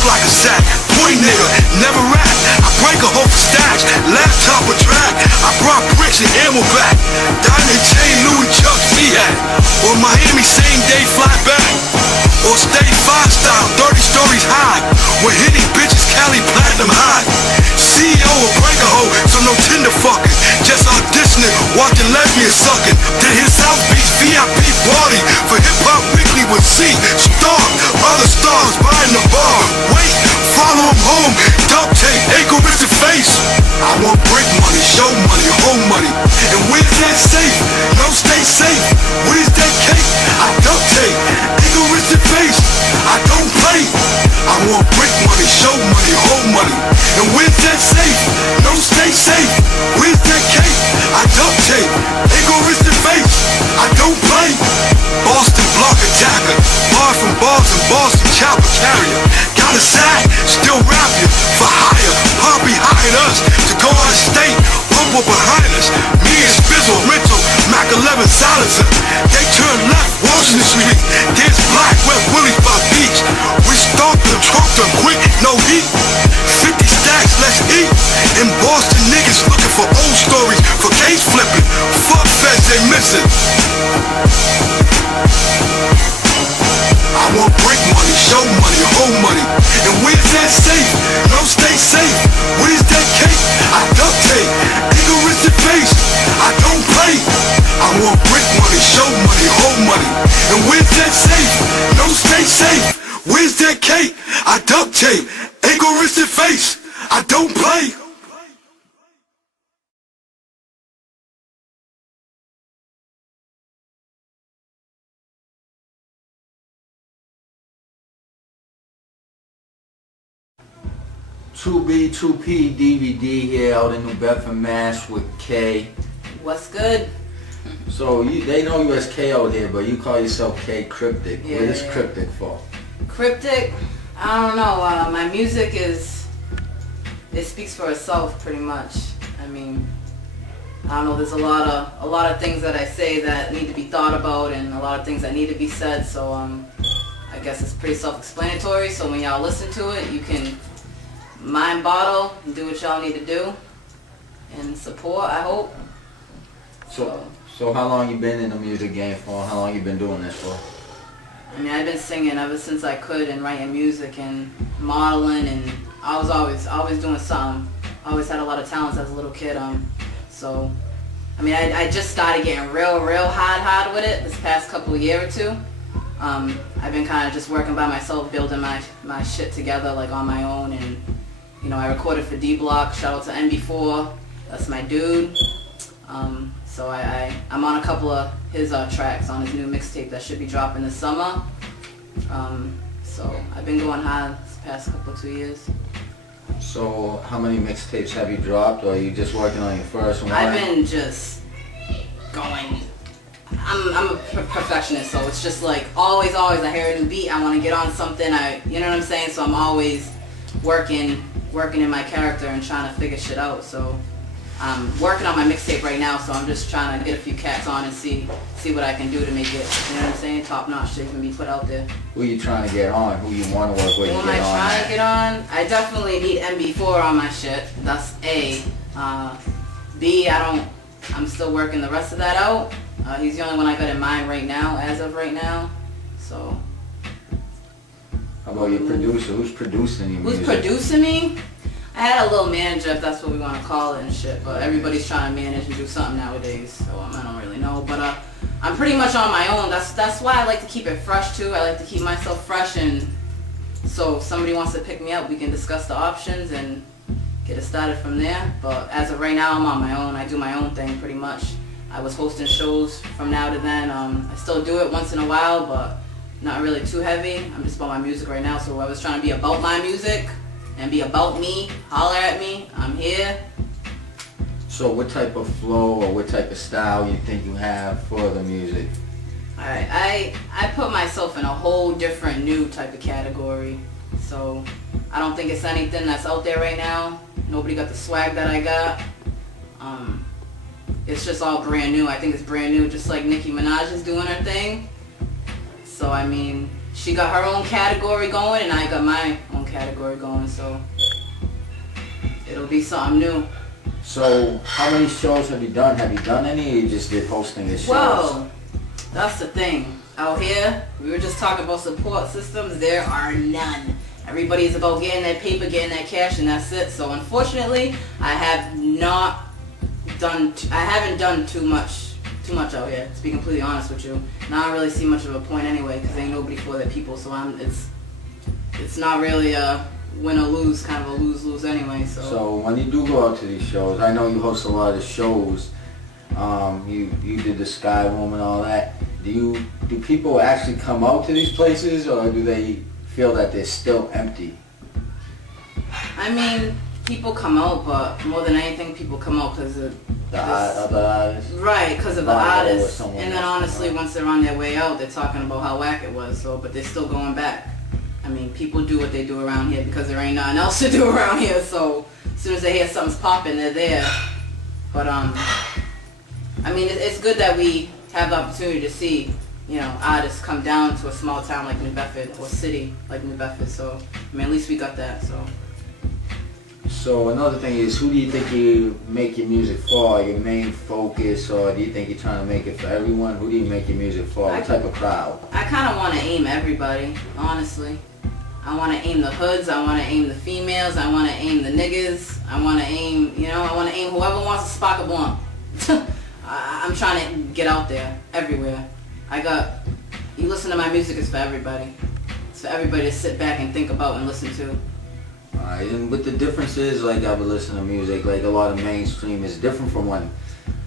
like a sack. Boy nigga, never rap. I break a hoe for stacks. Laptop or track. I brought bricks and ammo back. Diamond chain Louis Chuck V-hat. Or Miami same day fly back. Or stay 5-style, 30 stories high. We're hitting bitches, Cali platinum high. CEO or break a hoe, so no Tinder fucking. Just auditioning, watching lesbians sucking. Then hit South Beach VIP party for Hip Hop Weekly with C. Star, other stars buying the bar. Wait, follow him home, duct tape, egoistic face. I want break money, show money, home money. And where's that safe? No stay safe. Where's that cake? I duct tape, egoistic face. I don't play. I want break money, show money, home money. And where's that safe? No stay safe. Where's that cake? I duct tape, egoistic face. I don't play. Boston block attacker, bar from bars and Boston chopper carrier. Got a sack, still rap you for hire. Poppy hired us to go out of state, pump up behind us. Me and Spizzle, Mitchell, Mac 11 silencer. They turn left, Washington Street. There's black West Willie's by beach. We stomped them, trunked them quick, no heat. 50 stacks, let's eat. In Boston, niggas looking for old stories for case flipping. Fuck feds, they missing. I want break money, show money, home money. And where's that safe? No stay safe. Where's that cake? I duct tape, egoistic face. I don't play. I want break money, show money, home money. And where's that safe? No stay safe. Where's that cake? I duct tape, egoistic face. I don't play. True B, True P, DVD here out in New Bedford, Mass with K. What's good? So they know you as K out here, but you call yourself K Cryptic. Yeah, what is yeah. Cryptic for? Cryptic? I don't know. My music it speaks for itself pretty much. I mean, I don't know. There's a lot of things that I say that need to be thought about, and a lot of things that need to be said. So I guess it's pretty self-explanatory. So when y'all listen to it, you can mind bottle and do what y'all need to do and support, I hope. So how long you been in the music game for? How long you been doing this for? I mean, I've been singing ever since I could and writing music and modeling, and I was always doing something. I always had a lot of talents as a little kid. So I mean, I just started getting real hard with it this past couple of year or two. I've been kind of just working by myself, building my shit together like on my own, and you know, I recorded for D-Block. Shout out to MB4, that's my dude. So I'm on a couple of his tracks on his new mixtape that should be dropping this summer. So I've been going hard this past couple 2 years. So how many mixtapes have you dropped, or are you just working on your first one? I've been just going. I'm a perfectionist, so it's just like always I hear a new beat, I want to get on something, you know what I'm saying? So I'm always working in my character and trying to figure shit out. So I'm working on my mixtape right now, so I'm just trying to get a few cats on and see what I can do to make it, you know what I'm saying, top-notch shit can be put out there. Who you trying to get on? Who you want to work with? Who am I trying to get on? I definitely need MB4 on my shit. That's A. B, I'm still working the rest of that out. He's the only one I got in mind right now, as of right now. So. How about your producer? Who's producing your music? Who's producing me? I had a little manager, if that's what we want to call it and shit, but everybody's trying to manage and do something nowadays, so I don't really know. But I'm pretty much on my own. That's why I like to keep it fresh too. I like to keep myself fresh, and so if somebody wants to pick me up, we can discuss the options and get it started from there. But as of right now, I'm on my own. I do my own thing pretty much. I was hosting shows from now to then. I still do it once in a while, but not really too heavy. I'm just about my music right now, so I was trying to be about my music and be about me, holler at me, I'm here. So what type of flow or what type of style you think you have for the music? Alright, I put myself in a whole different new type of category. So I don't think it's anything that's out there right now. Nobody got the swag that I got. It's just all brand new. I think it's brand new, just like Nicki Minaj is doing her thing. So I mean, she got her own category going and I got my own category going, so it'll be something new. So, how many shows have you done? Have you done any, or you just did hosting the shows? Well, that's the thing. Out here, we were just talking about support systems. There are none. Everybody's about getting that paper, getting that cash, and that's it. So unfortunately, I haven't done too much out here, to be completely honest with you. Now I don't really see much of a point anyway, because ain't nobody for their people. So it's not really a win or lose, kind of a lose-lose anyway. So when you do go out to these shows, I know you host a lot of shows. You did the Sky Room and all that. Do people actually come out to these places, or do they feel that they're still empty? I mean, people come out, but more than anything, people come out because of Other artists? Right, because of the Vinyl or artists. someone And then else, honestly, right? once they're on their way out, they're talking about how whack it was. So, but they're still going back. I mean, people do what they do around here because there ain't nothing else to do around here. So as soon as they hear something's popping, they're there. But I mean, it's good that we have the opportunity to see, you know, artists come down to a small town like New Bedford or city like New Bedford. So I mean, at least we got that. So another thing is, who do you think you make your music for? Your main focus, or do you think you're trying to make it for everyone? Who do you make your music for? What type of crowd? I kind of want to aim everybody, honestly. I want to aim the hoods. I want to aim the females. I want to aim the niggas. I want to aim, you know, I want to aim whoever wants to spark a blunt. I'm trying to get out there everywhere. You listen to my music, it's for everybody. It's for everybody to sit back and think about and listen to. Alright, and with the differences, like I would listen to music, like a lot of mainstream is different from when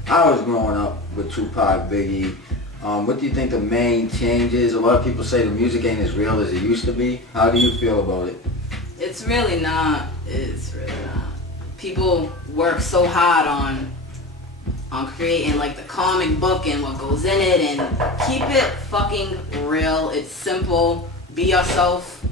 I was growing up with Tupac, Biggie. What do you think the main change is? A lot of people say the music ain't as real as it used to be. How do you feel about it? It's really not. It's really not. People work so hard on creating like the comic book and what goes in it, and keep it fucking real. It's simple. Be yourself.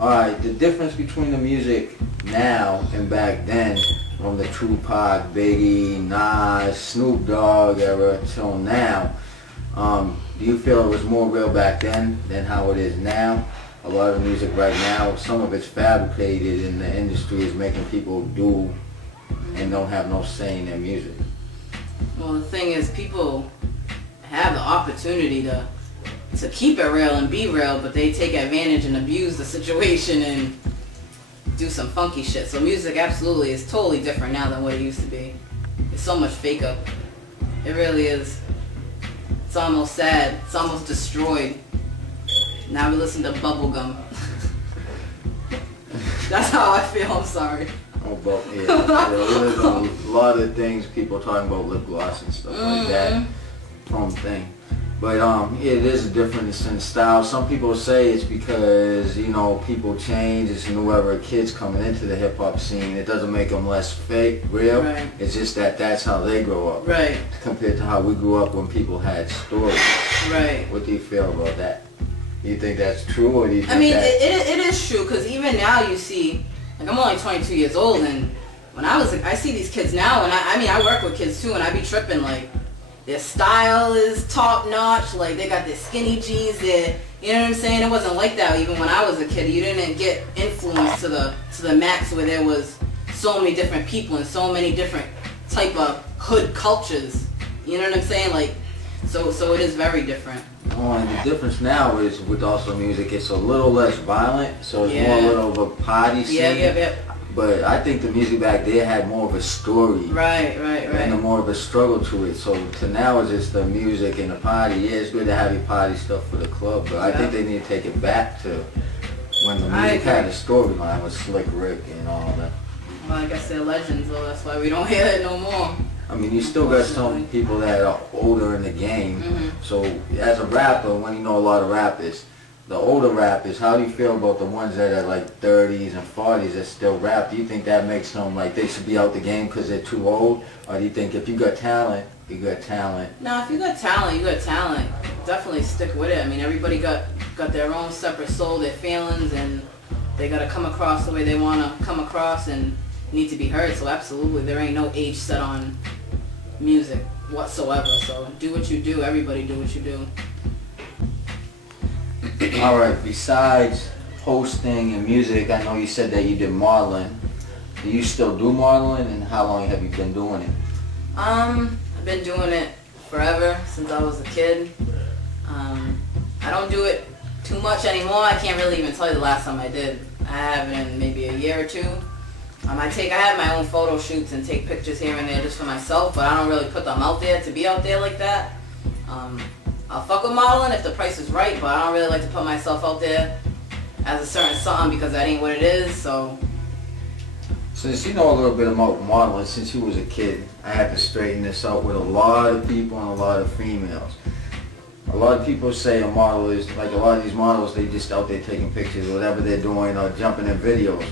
Alright, the difference between the music now and back then, from the Tupac, Biggie, Nas, Snoop Dogg era till now, do you feel it was more real back then than how it is now? A lot of music right now, some of it's fabricated, and the industry is making people do and don't have no say in their music. Well, the thing is, people have the opportunity to keep it real and be real, but they take advantage and abuse the situation and do some funky shit. So music absolutely is totally different now than what it used to be. It's so much faker. It really is. It's almost sad. It's almost destroyed. Now we listen to bubblegum. That's how I feel, I'm sorry. Oh, but yeah, there's a lot of things people talking about lip gloss and stuff like that from thing. But yeah, there's a difference in style. Some people say it's because, you know, people change. It's whoever kids coming into the hip hop scene. It doesn't make them less fake, real. Right. It's just that that's how they grow up. Right. Compared to how we grew up when people had stories. Right. What do you feel about that? Do you think that's true, or do you think I mean, that... it is true, because even now you see, like, I'm only 22 years old, and when I see these kids now, and I mean, I work with kids too, and I be tripping, like, their style is top notch, like, they got their skinny jeans, you know what I'm saying? It wasn't like that even when I was a kid. You didn't get influenced to the max where there was so many different people and so many different type of hood cultures. You know what I'm saying? Like, so it is very different. Oh, and the difference now is with also music, it's a little less violent, so it's more a little of a party scene. Yeah. But I think the music back there had more of a story. Right. And more of a struggle to it. So to now it's just the music and the party. Yeah, it's good to have your party stuff for the club, but I think they need to take it back to when the music had a storyline with Slick Rick and all that. Well, I guess they're legends, though. That's why we don't hear it no more. I mean, you still got some people that are older in the game. So as a rapper, when you know a lot of rappers, the older rappers, how do you feel about the ones that are like 30s and 40s that still rap? Do you think that makes them like they should be out the game because they're too old? Or do you think if you got talent, you got talent? No, if you got talent, you got talent. Definitely stick with it. I mean, everybody got their own separate soul, their feelings, and they got to come across the way they want to come across and need to be heard. So absolutely, there ain't no age set on music whatsoever. So do what you do. Everybody do what you do. Alright, besides hosting and music, I know you said that you did modeling. Do you still do modeling, and how long have you been doing it? I've been doing it forever, since I was a kid. I don't do it too much anymore. I can't really even tell you the last time I did. I haven't in maybe a year or two. I have my own photo shoots and take pictures here and there just for myself, but I don't really put them out there to be out there like that. I'll fuck with modeling if the price is right, but I don't really like to put myself out there as a certain something because that ain't what it is, so. Since you know a little bit about modeling, since you was a kid, I had to straighten this out with a lot of people and a lot of females. A lot of people say a model is, like a lot of these models, they just out there taking pictures, whatever they're doing, or jumping in videos.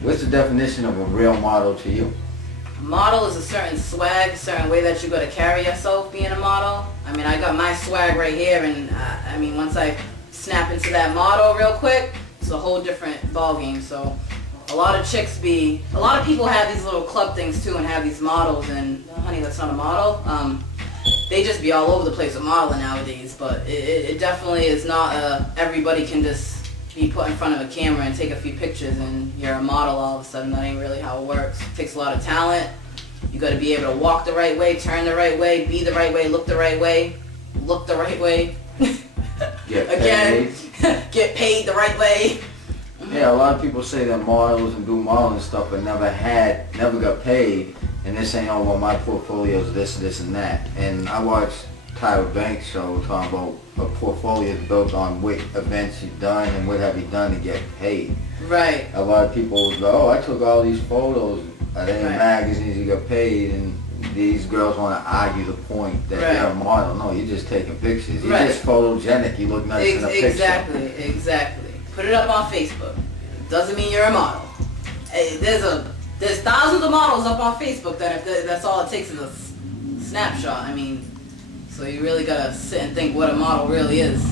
What's the definition of a real model to you? A model is a certain swag, a certain way that you got to carry yourself being a model. I mean, I got my swag right here, and I mean, once I snap into that model real quick, it's a whole different ballgame. So a lot of people have these little club things too and have these models, and honey, that's not a model. They just be all over the place with modeling nowadays, but it definitely is not everybody can just be put in front of a camera and take a few pictures and you're a model all of a sudden. That ain't really how it works. It takes a lot of talent. You got to be able to walk the right way, turn the right way, be the right way, look the right way, again, get paid the right way. Yeah, a lot of people say that models and do modeling stuff but never got paid, and they're saying, oh, well, my portfolio is this, and that. And I watched Tyra Banks' show talking about a portfolio is built on what events you've done and what have you done to get paid. Right. A lot of people go, oh, I took all these photos at any magazines, you got paid, and these girls want to argue the point that you're a model. No, you're just taking pictures. You're just photogenic. You look nice in a picture. Exactly. Put it up on Facebook. Doesn't mean you're a model. Hey, there's thousands of models up on Facebook that if that's all it takes is a snapshot. I mean, so you really gotta sit and think what a model really is.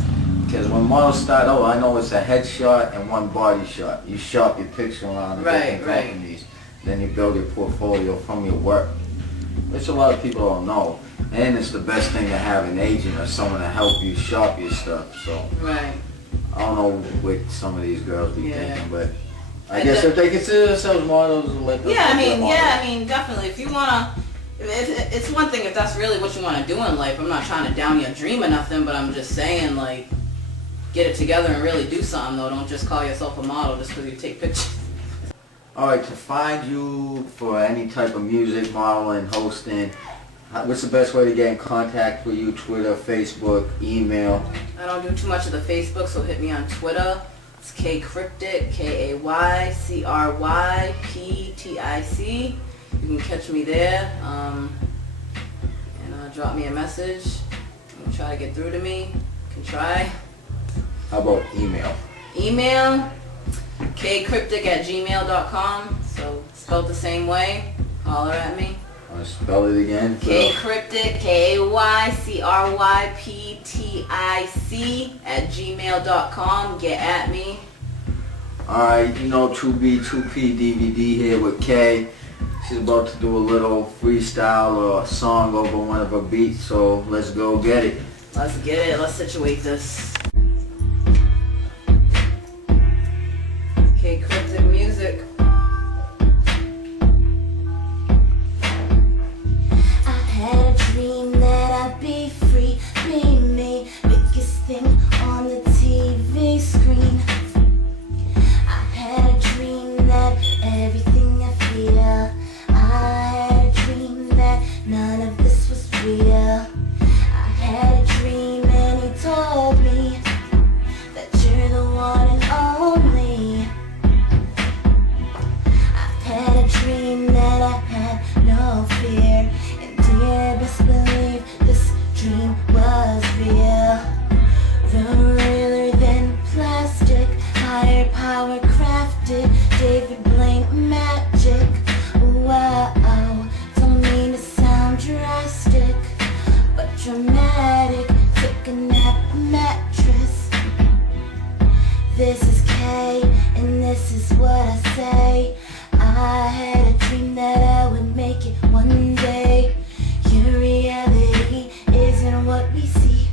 Because when models start out, I know it's a headshot and one body shot. You shop your picture around the different companies. Then you build your portfolio from your work, which a lot of people don't know. And it's the best thing to have an agent or someone to help you shop your stuff. So I don't know what some of these girls be thinking, but I guess if they consider themselves models, like I mean, definitely. If you wanna, it's one thing if that's really what you want to do in life. I'm not trying to down your dream or nothing, but I'm just saying, like, get it together and really do something though. Don't just call yourself a model just because you take pictures. Alright, to find you for any type of music, modeling, hosting, what's the best way to get in contact with you? Twitter, Facebook, email? I don't do too much of the Facebook, so hit me on Twitter. It's KCryptic, KAYCRYPTIC. You can catch me there, and drop me a message. Try to get through to me. You can try. How about email? Email, kcryptic@gmail.com. So spelled the same way. Holler at me. Want to spell it again? KCryptic, KAYCRYPTIC @gmail.com. Get at me. Alright, you know 2B, 2P DVD here with Kay. She's about to do a little freestyle or a song over one of her beats, so let's go get it. Let's get it. Let's situate this. KCryptic music. I had a dream that I'd be free, be me, biggest thing on the TV screen. I had a dream that everything I feel. I had a dream that none of this was real. I had a dream and he told me that you're the one and only. I had a dream that I had no fear, and dear, best believe this dream was real. The realer than plastic, higher power crafted, David Blaine magic. Wow, don't mean to sound drastic, but dramatic. Took a nap mattress. This is K, and this is what I say. I had a dream that I would make it one day. Your reality isn't what we see.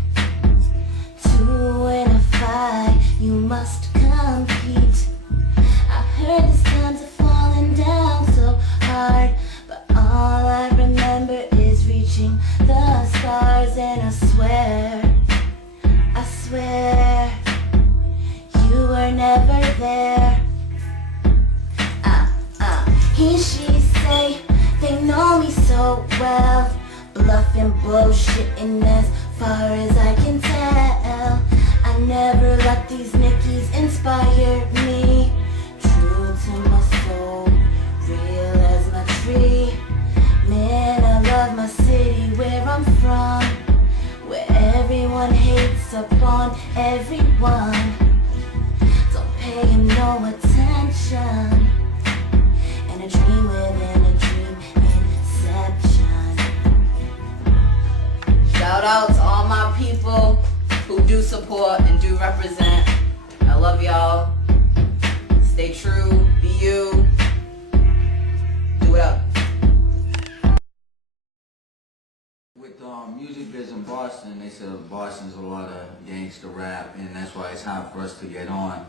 To win a fight, you must compete. there. He, she say they know me so well. Bluffing, bullshitting as far as I can tell. I never let these Nickies inspire me. True to my soul, real as my tree. Man, I love my city where I'm from, where everyone hates upon everyone. Don't pay him no attention. And a dream within a dream, inception. Shout out to all my people who do support and do represent. I love y'all. Stay true, be you. Do it up. With music biz in Boston, they said Boston's a lot of gangster rap, and that's why it's hard for us to get on.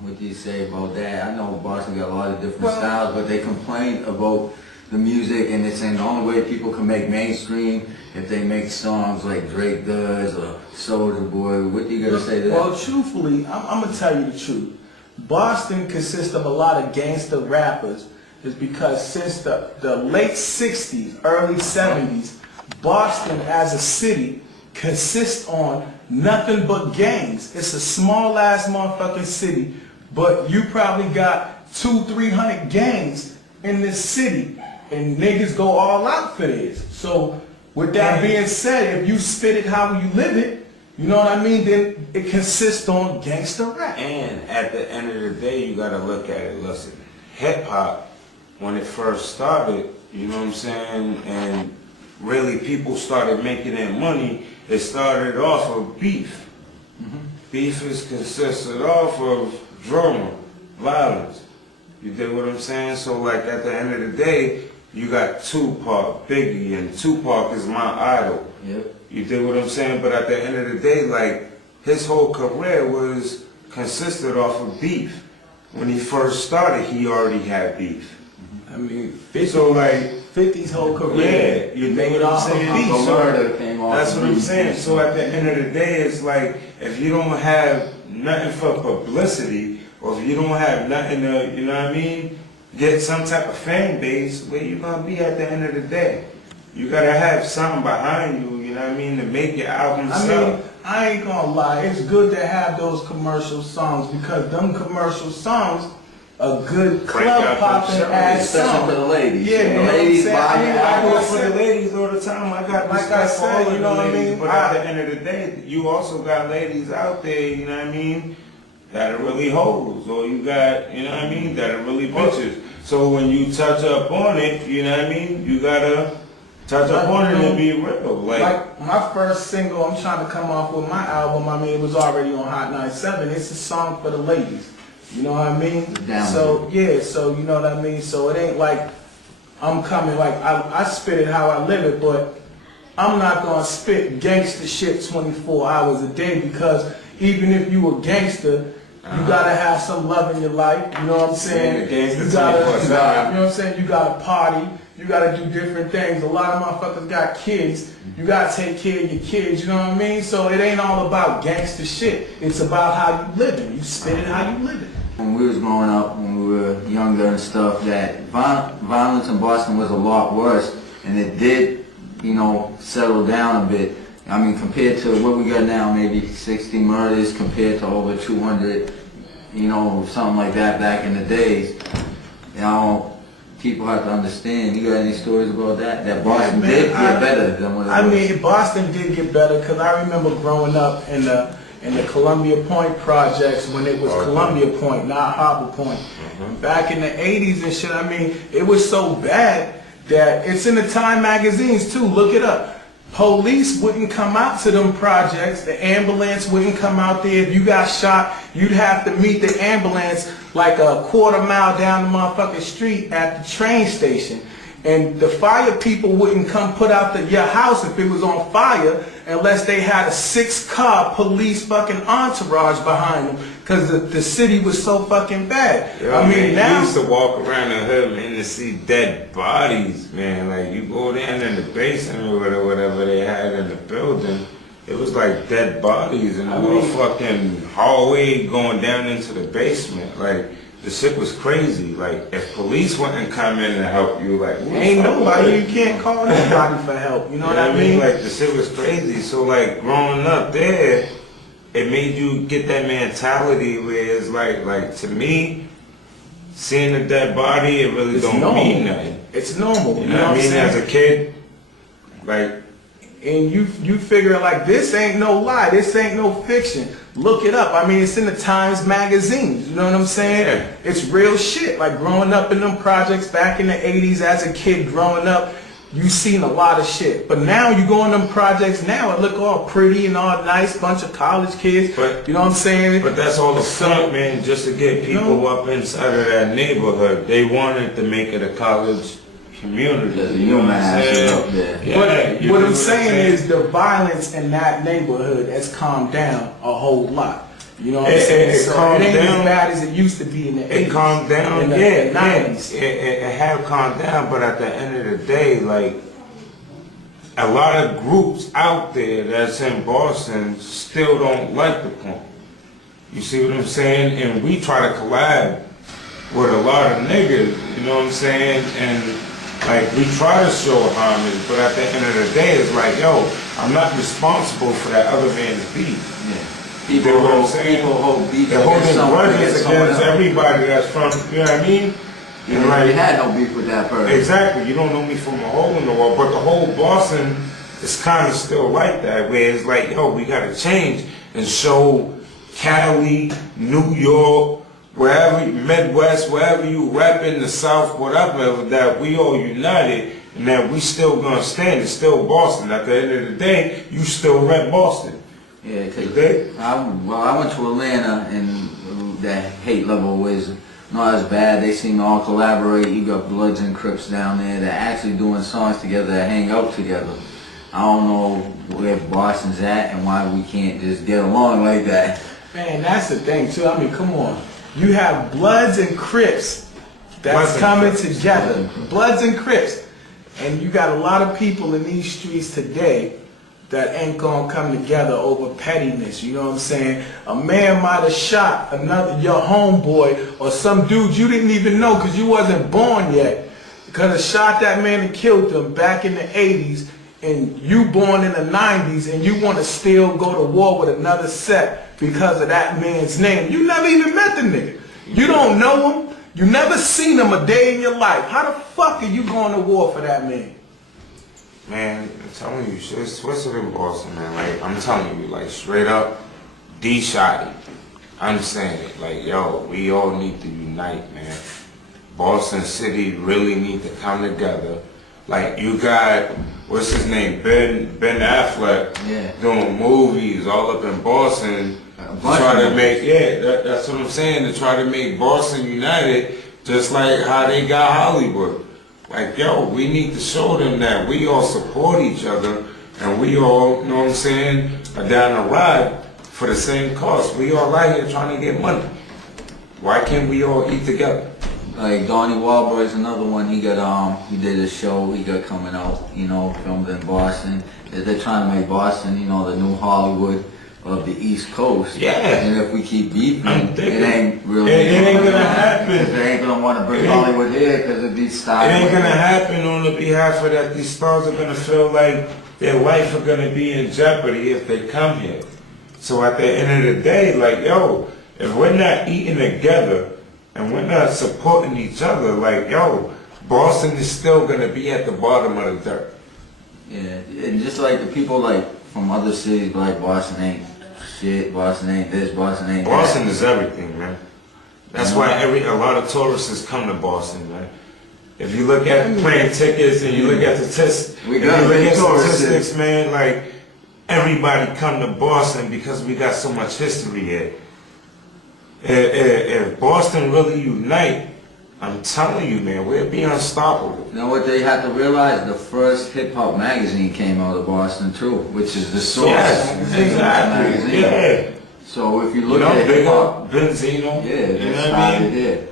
What do you say about that? I know Boston got a lot of different styles, but they complain about the music, and they're saying the only way people can make mainstream if they make songs like Drake does or Soulja Boy. What do you got to say to that? Well, truthfully, I'm going to tell you the truth. Boston consists of a lot of gangster rappers is because since the late 60s, early 70s, Boston as a city consists on nothing but gangs. It's a small ass motherfucking city, but you probably got 200-300 gangs in this city, and niggas go all out for this. So with that being said, if you spit it how you live it, you know what I mean, then it consists on gangster rap. And at the end of the day, you gotta look at it. Listen, hip hop, when it first started, you know what I'm saying, and really people started making their money, it started off of beef. Beef is consisted off of drama, violence. You dig what I'm saying? So like at the end of the day, you got Tupac, Biggie, and Tupac is my idol. Yep. You dig what I'm saying? But at the end of the day, like, his whole career was consisted off of beef. When he first started, he already had beef. I mean, 50, so like 50's whole career, you dig what I'm saying? That's what I'm saying. So at the end of the day, it's like, if you don't have nothing for publicity, or if you don't have nothing to, you know what I mean, get some type of fan base, where you gonna be at the end of the day? You gotta have something behind you, you know what I mean, to make your album sell. I mean, I ain't gonna lie, it's good to have those commercial songs, because them commercial songs are good club popping ass songs. Especially for the ladies. Yeah, the ladies buy I do it for the ladies all the time. I got respect for all of you know the what I ladies, mean? but at the end of the day, you also got ladies out there, you know what I mean, that are really hoes, or you got, you know what I mean, that are really bitches. So when you touch up on it, you know what I mean, you gotta touch up on it and be real. Like my first single, I'm trying to come off with my album, I mean, it was already on Hot 97. It's a song for the ladies. You know what I mean? So, yeah, so you know what I mean? So it ain't like I'm coming, like I spit it how I live it, but I'm not gonna spit gangster shit 24 hours a day, because even if you a gangster, you gotta have some love in your life, you know what I'm saying? You gotta, you know what I'm saying? You gotta party, you gotta do different things. A lot of motherfuckers got kids, you gotta take care of your kids, you know what I mean? So it ain't all about gangster shit, it's about how you living. You spit it how you living. When we was growing up, when we were younger and stuff, that violence in Boston was a lot worse, and it did, you know, settle down a bit. I mean, compared to what we got now, maybe 60 murders compared to over 200, you know, something like that back in the days. You know, people have to understand. You got any stories about that? That Boston did get better than what it was? I mean, Boston did get better, because I remember growing up in the Columbia Point projects when it was Columbia Point, not Harbor Point. Back in the 80s and shit, I mean, it was so bad that it's in the Time magazines too, look it up. Police wouldn't come out to them projects, the ambulance wouldn't come out there. If you got shot, you'd have to meet the ambulance like a quarter mile down the motherfucking street at the train station. And the fire people wouldn't come put out your house if it was on fire unless they had a 6-car police fucking entourage behind them, because the city was so fucking bad. Yo, I mean, now you used to walk around the hood, man, to see dead bodies, man. Like, you go down in the basement or whatever they had in the building, it was like dead bodies in the motherfucking hallway going down into the basement. Like, the shit was crazy. Like, if police wouldn't come in and help you, like, ain't nobody, you can't call nobody for help, you know what I mean? Like, the shit was crazy. So, like, growing up there, it made you get that mentality where it's like to me, seeing a dead body, it really don't mean nothing. It's normal. You know what I mean? As a kid, like, and you figure like, this ain't no lie, this ain't no fiction. Look it up. I mean, it's in the Times magazines. You know what I'm saying? Yeah. It's real shit. Like growing up in them projects back in the 80s as a kid growing up, you seen a lot of shit. But now you go in them projects now, it look all pretty and all nice, bunch of college kids. But, you know what I'm saying? But that's all the front, man, just to get people up inside of that neighborhood. They wanted to make it a college community. You know what I'm saying? Yeah, what I'm saying is the violence in that neighborhood has calmed down a whole lot. You know what I'm saying? It calmed ain't down. as bad as it used to be in the 80s. It calmed down, in the 90s. It had calmed down, but at the end of the day, like, a lot of groups out there that's in Boston still don't like the point. You see what I'm saying? And we try to collab with a lot of niggas, you know what I'm saying? And like, we try to show homage, but at the end of the day, it's like, yo, I'm not responsible for that other man's beat. People hold beef They're holding grudges against everybody that's from, you know what I mean? You already had no beef with that person. Exactly. You don't know me from a hole in the wall, but the whole Boston is kind of still like that, where it's like, yo, we got to change and show Cali, New York, wherever, Midwest, wherever you rap in the South, whatever, that we all united and that we still gonna stand. It's still Boston. At the end of the day, you still rep Boston. Yeah, because I went to Atlanta and that hate level was not as bad. They seem to all collaborate. You got Bloods and Crips down there that actually doing songs together, that hang out together. I don't know where Boston's at and why we can't just get along like that. Man, that's the thing too. I mean, come on. You have Bloods and Crips that's coming together. Bloods and Crips. And you got a lot of people in these streets today that ain't gonna come together over pettiness, you know what I'm saying? A man might have shot your homeboy or some dude you didn't even know because you wasn't born yet. Could have shot that man and killed him back in the 80s, and you born in the 90s and you want to still go to war with another set because of that man's name. You never even met the nigga. You don't know him. You never seen him a day in your life. How the fuck are you going to war for that man? Man, I'm telling you, shit's twisted in Boston, man. Like, I'm telling you, like, straight up, D-Shotty. I'm saying it. Like, yo, we all need to unite, man. Boston City really need to come together. Like, you got, what's his name, Ben Affleck, doing movies all up in Boston. Try to make, that's what I'm saying, to try to make Boston united, just like how they got Hollywood. Like, yo, we need to show them that we all support each other and we all, you know what I'm saying, are down the ride for the same cause. We all out here trying to get money. Why can't we all eat together? Like Donnie Wahlberg's another one. He got he did a show. He got coming out. You know, filmed in Boston. They're trying to make Boston, you know, the new Hollywood of the East Coast. Yeah. And if we keep beefing, it ain't really. It ain't gonna happen. They ain't gonna want to bring Hollywood here because of these stars. It ain't gonna happen on the behalf of that. These stars are gonna feel like their life are gonna be in jeopardy if they come here. So at the end of the day, like, yo, if we're not eating together and we're not supporting each other, like, yo, Boston is still gonna be at the bottom of the dirt. Yeah, and just like the people like from other cities, like Boston ain't shit, Boston ain't this, Boston ain't that. Boston is everything, man. That's why a lot of tourists come to Boston, man. If you look at plane tickets and you look at the statistics, man, like, everybody come to Boston because we got so much history here. If Boston really unite, I'm telling you, man, we'll be unstoppable. You know what they have to realize? The first hip-hop magazine came out of Boston, too, which is The Source. Yes, exactly, yeah. So if you look at hip-hop, Benzino, it started there.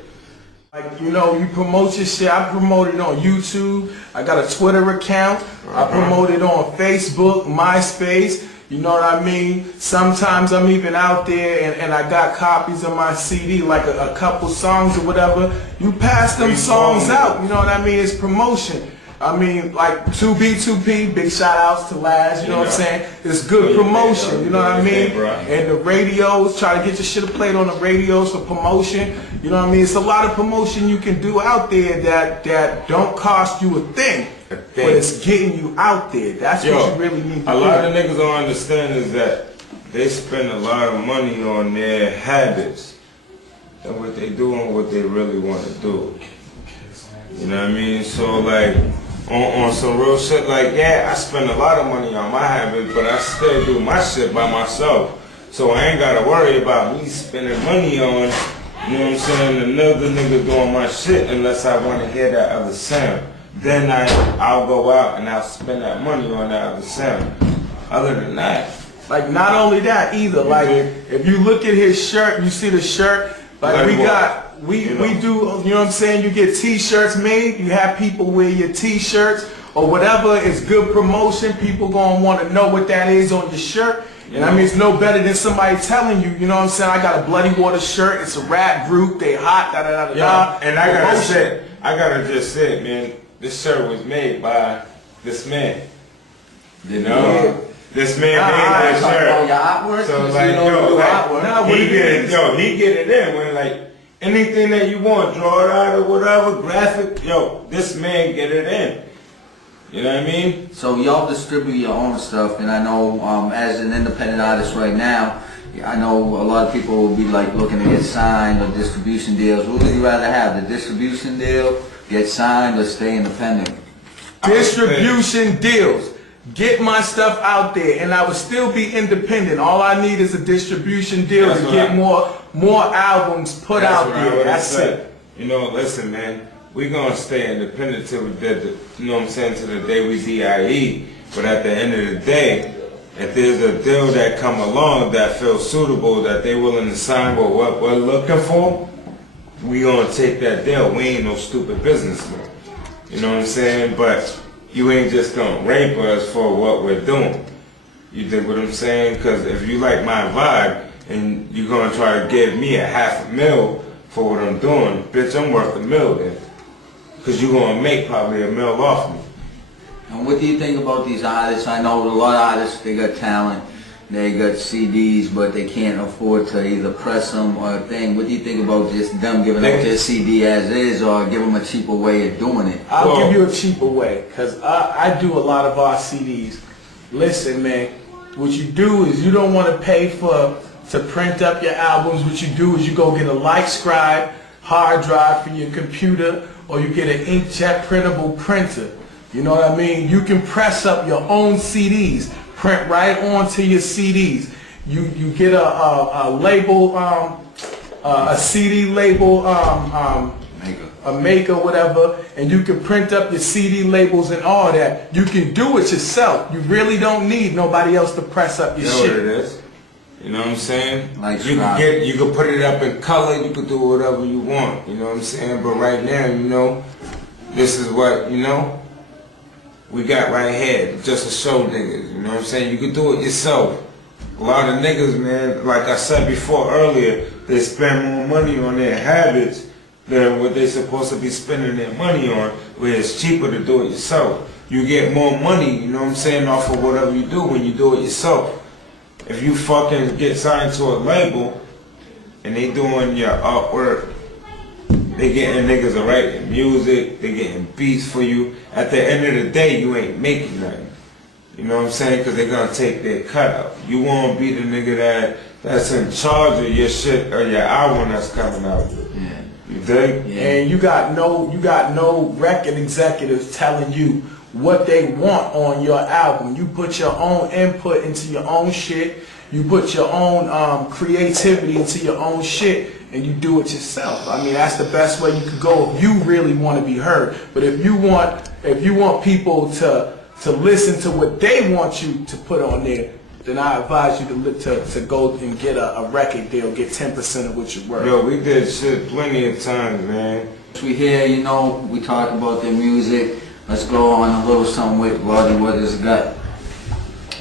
Like, you know, you promote your shit. I promote it on YouTube. I got a Twitter account. I promote it on Facebook, MySpace. You know what I mean? Sometimes I'm even out there and I got copies of my CD, like a couple songs or whatever. You pass them songs out, you know what I mean? It's promotion. I mean, like 2B2P, big shout outs to Laz, you know what I'm saying? It's good promotion, you know what I mean? And the radios, try to get your shit played on the radios for promotion. You know what I mean? It's a lot of promotion you can do out there that don't cost you a thing. But it's getting you out there. That's what you really need to do. A lot of niggas don't understand is that they spend a lot of money on their habits than what they do and what they really want to do. You know what I mean? So like, on some real shit, like, yeah, I spend a lot of money on my habits, but I still do my shit by myself. So I ain't gotta worry about me spending money on, you know what I'm saying, another nigga doing my shit unless I want to hear that other sound. Then I'll go out and I'll spend that money on that other sound. Other than that. Like, not only that either, like, if you look at his shirt, you see the shirt, like we got, we do, you know what I'm saying, you get t-shirts made, you have people wear your t-shirts or whatever, it's good promotion, people gonna want to know what that is on your shirt. And I mean, it's no better than somebody telling you, you know what I'm saying, I got a Bloody Water shirt, it's a rap group, they hot, da-da-da-da-da. And I gotta just say, man, this shirt was made by this man. You know? This man made that shirt. So like, he get it in when like anything that you want, draw it out or whatever, graphic, this man get it in. You know what I mean? So y'all distribute your own stuff, and I know as an independent artist right now, I know a lot of people will be like looking to get signed or distribution deals. What would you rather have, the distribution deal, get signed, or stay independent? Distribution deals. Get my stuff out there, and I would still be independent. All I need is a distribution deal to get more albums put out there. That's it. You know, listen, man, we gonna stay independent till the, you know what I'm saying, till the day we DIE. But at the end of the day, if there's a deal that come along that feels suitable, that they willing to sign with what we're looking for, we gonna take that deal. We ain't no stupid businessman. You know what I'm saying? But you ain't just gonna rape us for what we're doing. You dig what I'm saying? Because if you like my vibe and you're gonna try to give me $500,000 for what I'm doing, bitch, I'm worth $1 million. Because you're gonna make probably $1 million off me. And what do you think about these artists? I know a lot of artists, they got talent, they got CDs, but they can't afford to either press them or a thing. What do you think about just them giving up their CD as is, or give them a cheaper way of doing it? I'll give you a cheaper way, because I do a lot of our CDs. Listen, man, what you do is you don't want to pay to print up your albums. What you do is you go get a light scribe hard drive for your computer, or you get an inkjet printable printer. You know what I mean? You can press up your own CDs, print right onto your CDs. You get a label, a CD label, a maker, whatever, and you can print up your CD labels and all that. You can do it yourself. You really don't need nobody else to press up your shit. What it is. You know what I'm saying? Like you can put it up in color, you can do whatever you want, you know what I'm saying? But right now, you know, this is what, you know, we got right here, just to show niggas, you know what I'm saying? You can do it yourself. A lot of niggas, man, like I said before earlier, they spend more money on their habits than what they're supposed to be spending their money on, where it's cheaper to do it yourself. You get more money, you know what I'm saying, off of whatever you do when you do it yourself. If you fucking get signed to a label and they doing your artwork, they getting niggas to write music, they getting beats for you. At the end of the day, you ain't making nothing. You know what I'm saying? Because they're gonna take their cut out. You wanna be the nigga that's in charge of your shit or your album that's coming out. Yeah. You dig? Yeah. And you got no record executives telling you what they want on your album. You put your own input into your own shit. You put your own creativity into your own shit, and you do it yourself. I mean, that's the best way you could go if you really want to be heard. But if you want people to listen to what they want you to put on there, then I advise you to go and get a record deal, get 10% of what you're worth. Yo, we did shit plenty of times, man. We here, you know, we talk about their music. Let's go on a little something with Bloody Water's Gut.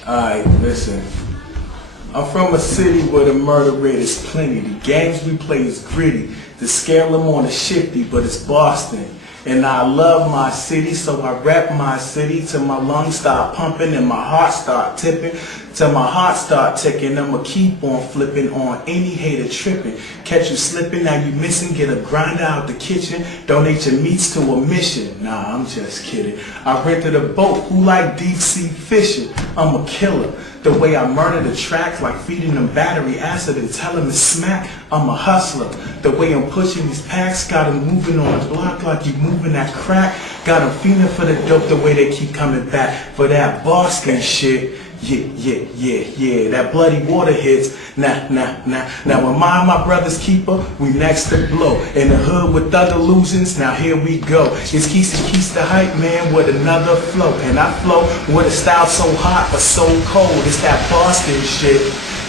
Alright, listen. I'm from a city where the murder rate is plenty. The games we play is gritty. The scale I'm on is shifty, but it's Boston. And I love my city, so I rep my city till my lungs start pumping and my heart start tipping. Till my heart start ticking, I'ma keep on flipping on any hater tripping. Catch you slipping, now you missing, get a grinder out the kitchen. Donate your meats to a mission. Nah, I'm just kidding. I rented a boat, who like deep sea fishing? I'm a killer. The way I murder the tracks, like feeding them battery acid and tell them to smack, I'm a hustler. The way I'm pushing these packs, got them moving on the block like you moving that crack. Got them feeling for the dope, the way they keep coming back for that Boston shit. Yeah, that bloody water hits. Now when my brother's keeper, we next to blow. In the hood with other illusions, now here we go. It's Keys the hype man with another flow. And I flow with a style so hot but so cold. It's that Boston shit.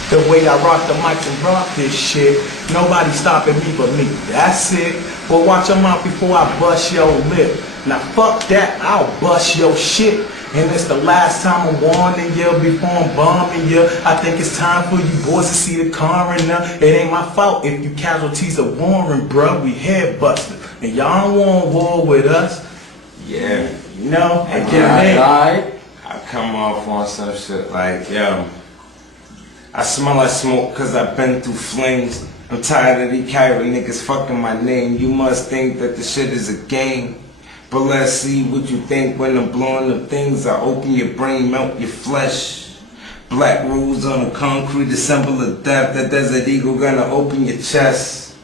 The way I rock the mic and rock this shit. Nobody stopping me but me, that's it. But watch your mouth before I bust your lip. Now fuck that, I'll bust your shit. And it's the last time I'm warning you before I'm bombing you. I think it's time for you boys to see the coroner. It ain't my fault if you casualties of warring, bruh. We head busting. And y'all don't want war with us. Yeah. You know? And I come off on some shit like, yo, I smell like smoke cause I've been through flames. I'm tired of these Kyrie niggas fucking my name. You must think that the shit is a game. But let's see what you think when I'm blowing the things. I open your brain, melt your flesh. Black rules on the concrete, the symbol of death. The Desert Eagle gonna open your chest.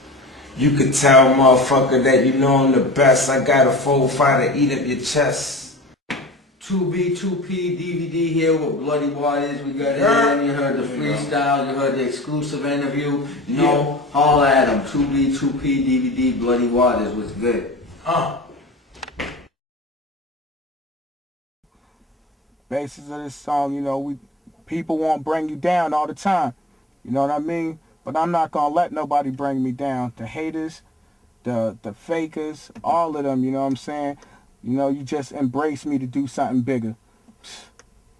You could tell, motherfucker, that you know I'm the best. I got a 4-5 to eat up your chest. 2B, 2P, DVD here with Bloody Waters. We got him. You heard the freestyle. You heard the exclusive interview. You know, holla at him. 2B, 2P, DVD, Bloody Waters. What's good? Basis of this song, you know, people won't bring you down all the time. You know what I mean? But I'm not gonna let nobody bring me down. The haters, the fakers, all of them, you know what I'm saying? You know, you just embrace me to do something bigger.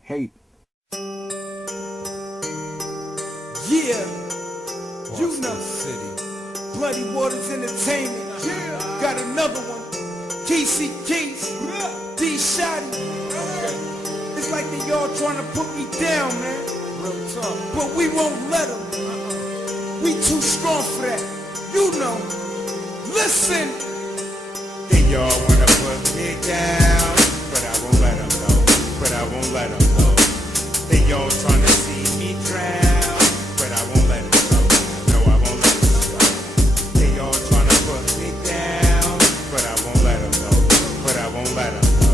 Hate. Yeah, you know City. Bloody Waters Entertainment. Got another one. Keys, D Shotty. It's like they all trying to put me down, man. Real talk. But we won't let them. We too strong for that. You know. Listen. They all wanna put me down, but I won't let them go. But I won't let them go. They all trying to see me drown, but I won't let them go. No, I won't let them go. They all trying to put me down, but I won't let them go. But I won't let them go.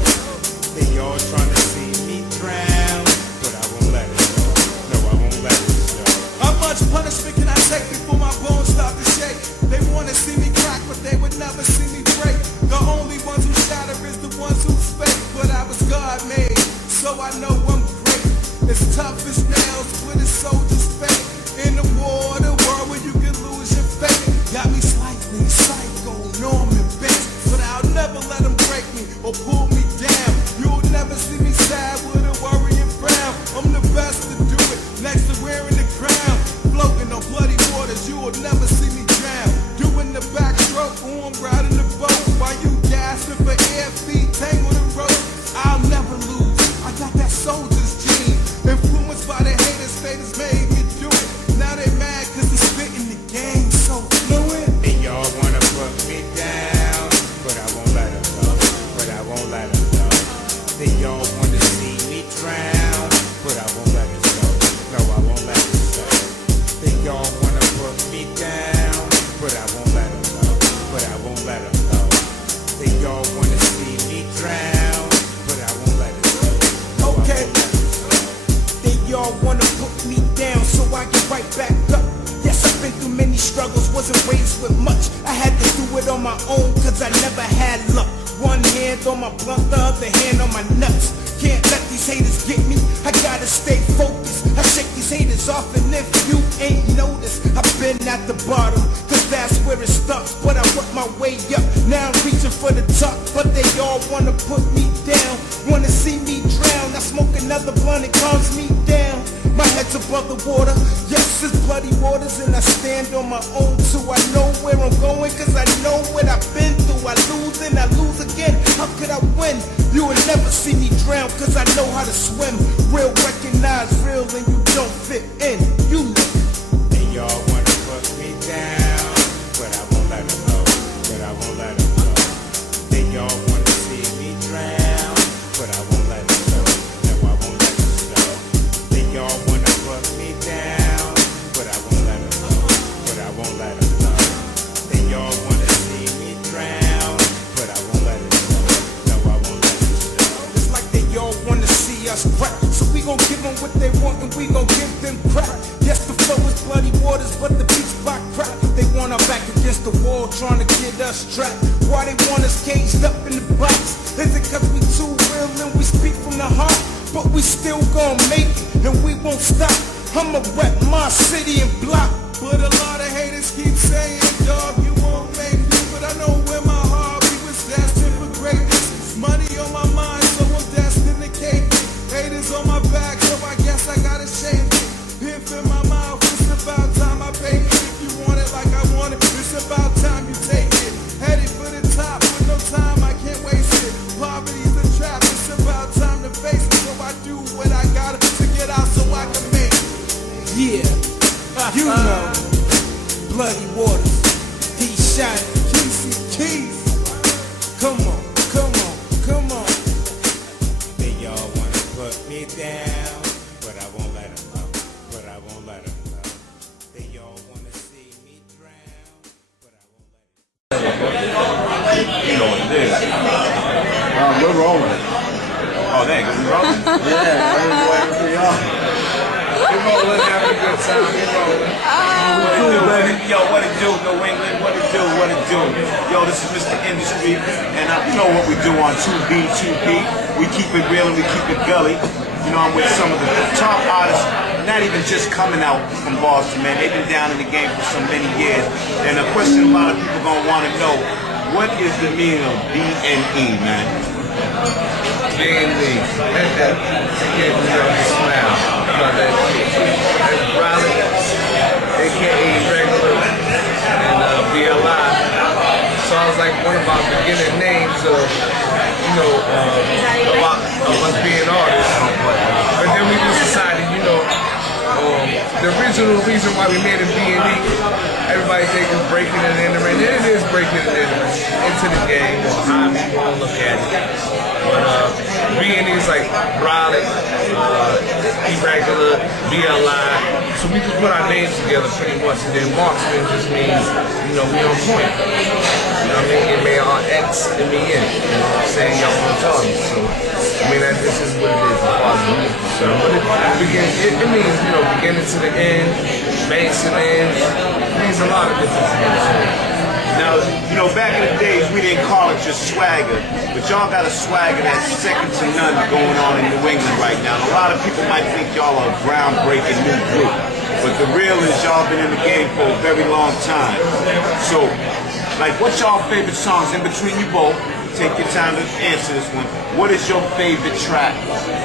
They all trying to see me drown, but I won't let it go. No, I won't let it go. How much punishment can I take before my bones start to shake? They wanna see me crack, but they would never see me break. The only ones who shatter is the ones who fake. But I was God made, so I know I'm great. It's tough as nails with a soldier's fate. In the war, the world where you can lose your faith. Got me slightly psycho, Norman Bates. But I'll never let them break me or pull me down. You'll never see me sad with a worrying frown. I'm the best to do it, next to wearing the crown. Floating on bloody waters, you will never see me drown. Doing the backstroke, I'm riding the boat. While you gasping for air, feet tangled in rope. I'll never lose, I got that soldier's gene. Influenced by the haters, haters made me do it. Now they mad cause it's spitting the game so fluid. They all wanna put me down, but I won't let them go. But I won't let them go. They all wanna see me drown, but I won't let it go. No, I won't let it go. They all wanna put me down, but I won't let them go. But I won't let them go. They all wanna see me drown, but I won't let it go. No, okay. They all wanna put me down so I get right back up. Yes, I've been through many struggles, wasn't raised with much. I had to do it on my own cause I never had luck. One hand on my blunt, the other hand on my nuts. Can't let these haters get me, I gotta stay focused. I shake these haters off and if you ain't noticed, I've been at the bottom, cause that's where it starts. But I work my way up, now I'm reaching for the top. But they all wanna put me down, wanna see me drown. I smoke another blunt, it calms me down. My head heads above the water. Yes, it's bloody waters and I stand on my own too. I know where I'm going cause I know what I've been through. I lose and I lose again. How could I win? You will never see me drown cause I know how to swim. Real recognize real and you don't fit in. You know. They all wanna put me down, but I won't let them know. But I won't let them know. They all wanna see me drown, but I won't let them know. No, I won't let them know. They all wanna put me down, but I won't let them know. But I won't let them know. They all wanna see me drown, but I won't let them know. No, I won't let them know. It's like they all wanna see us crack, so we gon' give them what they want and we gon' give them crack. Yes, the flow is bloody waters, but the beats by crack. They want our back against the wall, trying to get us trapped. Why they want us caged up in the box? Is it cause we too real and we speak from the heart? But we still gon' make it, and we won't stop. I'ma rep my city and block. But a lot of haters keep saying, dog, you won't make it. But I know where my heart, we was destined for greatness. Money on my mind, so I'm destined to cake it. Haters on my back, so I guess I gotta change it. If in my mouth, it's about time I pay it. If you want it like I want it, it's about time you take it. Headed for the top, with no time, I can't waste it. Poverty's the trap, it's about time to face it. So I do what I gotta to get out so I can make it. Yeah, you know, bloody waters, D-Shot, Keys. Come on, come on, come on. They all wanna put me down, but I won't let them know. But I won't let them know. They all wanna see me drown, but I won't let them know. You know what it is. We're rolling. Oh, dang, we rolling? Yeah, we're rolling, having a good time, we're rolling. Yo, what it do, New England, what it do, what it do. Yo, this is Mr. Industry, and you know what we do on 2B. We keep it real and we keep it gully. You know, I'm with some of the top artists, not even just coming out from Boston, man. They've been down in the game for so many years. And a question a lot of people gonna want to know, what is the meaning of B&E, man? B&E, that gives me a smile. That's Riley, a.k.a. Regular, and Be Alive. So I was like one of our beginning names of, of us being artists. But then we just decided, the original reason why we made it B&E, everybody think it's breaking and entering. It is breaking and entering into the game, or how you want to look at it. But B&E is like Riley, Irregular, Be Alive. So we just put our names together pretty much, and then marksman just means, we on point. You know what I mean? It may all X and me in. You know what I'm saying? Y'all want to tell me. So, this is what it is as far as me is concerned. But it means, beginning to the end, base and end. It means a lot of different things. Now, back in the days, we didn't call it just swagger, but y'all got a swagger that's second to none going on in New England right now. And a lot of people might think y'all are a groundbreaking new group, but the real is y'all been in the game for a very long time. So, what's y'all favorite songs in between you both? Take your time to answer this one. What is your favorite track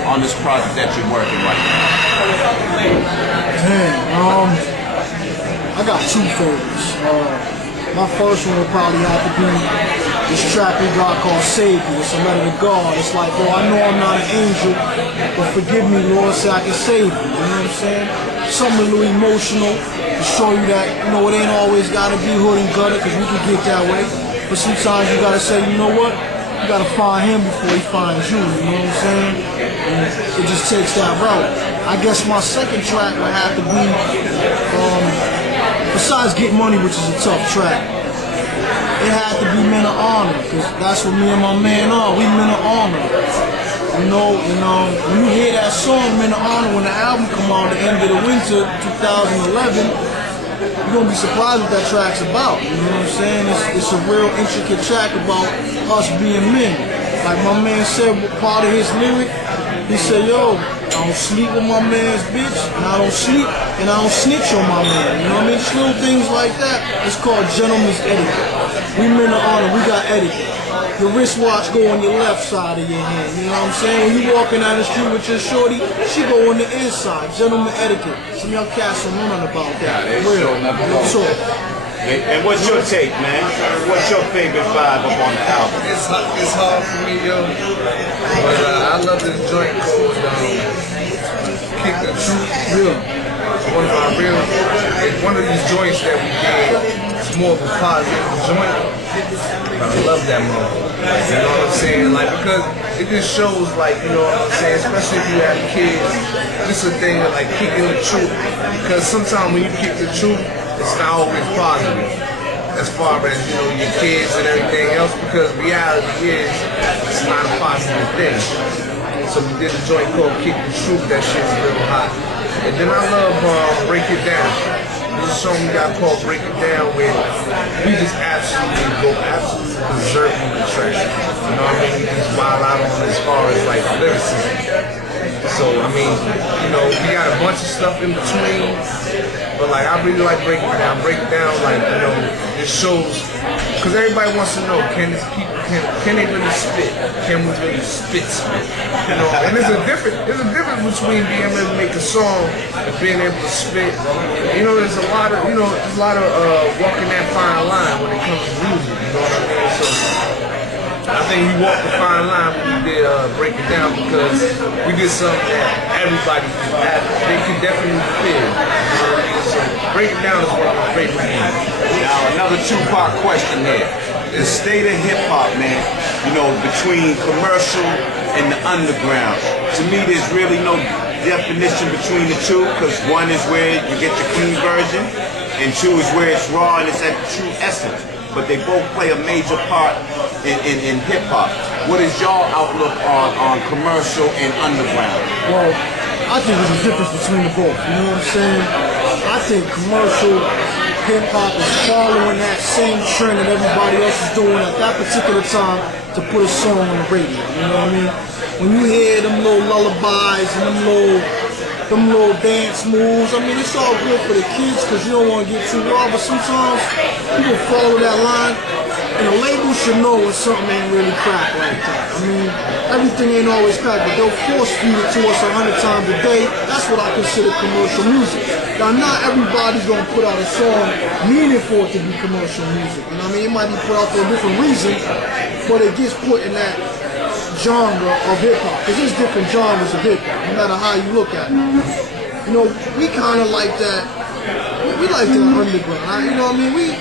on this project that you're working right now? Damn, I got two favorites. My first one would probably have to be this track we got called Save You. It's a letter to God. It's like, I know I'm not an angel, but forgive me, Lord, so I can save you. You know what I'm saying? Something a little emotional to show you that, it ain't always got to be hood and gutter, because we can get that way. But sometimes you got to say, you know what? You got to find him before he finds you. You know what I'm saying? And it just takes that route. I guess my second track would have to be, besides Get Money, which is a tough track, it had to be Men of Honor, because that's what me and my man are. We Men of Honor. When you hear that song, Men of Honor, when the album come out at the end of the winter, 2011, you're going to be surprised what that track's about. You know what I'm saying? It's a real intricate track about us being men. Like my man said, part of his lyric, he said, yo, I don't sleep with my man's bitch, and I don't sleep, and I don't snitch on my man. You know what I mean? Just little things like that. It's called gentleman's etiquette. We Men of Honor, we got etiquette. your wristwatch go on your left side of your hand. You know what I'm saying? When you walking down the street with your shorty, she go on the inside. Gentleman etiquette. Some of y'all cats don't know nothing about that. Real. So, and what's your take, man? What's your favorite vibe up on the album? It's hard for me, yo. But I love this joint called Kick the Truth. Yeah. It's one of these joints that we did. It's more of a positive joint. But I love that moment. You know what I'm saying? Like, because it just shows, like, you know what I'm saying? Especially if you have kids, this is a thing of like kicking the truth. Because sometimes when you kick the truth, it's not always positive as far as, you know, your kids and everything else, because reality is it's not a positive thing. So we did a joint called Kick the Truth. That shit's real hot. And then I love Break It Down. There's a song we got called Break It Down where we just absolutely go berserk on the track. You know what I mean? We just wild out on as far as like lyricism. So, I mean, you know, we got a bunch of stuff in between, but like, I really like Break It Down. Break It Down, like, you know, it shows, because everybody wants to know, can they really spit? Can we really spit? You know, and there's a difference between being able to make a song and being able to spit. You know, there's a lot of walking that fine line when it comes to music, you know what I mean? So, I think we walked the fine line when we did Break It Down, because we did something that everybody they can definitely feel. You know what I mean? So Break It Down is one of my favorite games. Now another two-part question here. The state of hip hop, man, you know, between commercial and the underground. To me, there's really no definition between the two, because one is where you get the clean version, and two is where it's raw and it's at the true essence. But they both play a major part in hip hop. What is y'all outlook on commercial and underground? Well, I think there's a difference between the both. You know what I'm saying? I think commercial hip hop is following that same trend that everybody else is doing at that particular time to put a song on the radio. You know what I mean? When you hear them little lullabies and them little dance moves, I mean, it's all good for the kids because you don't want to get too raw, but sometimes people follow that line, and the label should know when something ain't really crack like that. I mean, everything ain't always crack, but they'll force feed it to us 100 times a day. That's what I consider commercial music. Now, not everybody's gonna put out a song meaning for it to be commercial music. You know what I mean? It might be put out for a different reason, but it gets put in that genre of hip-hop, because there's different genres of hip-hop, no matter how you look at it. You know, we kind of like that, we like that underground, you know what I mean?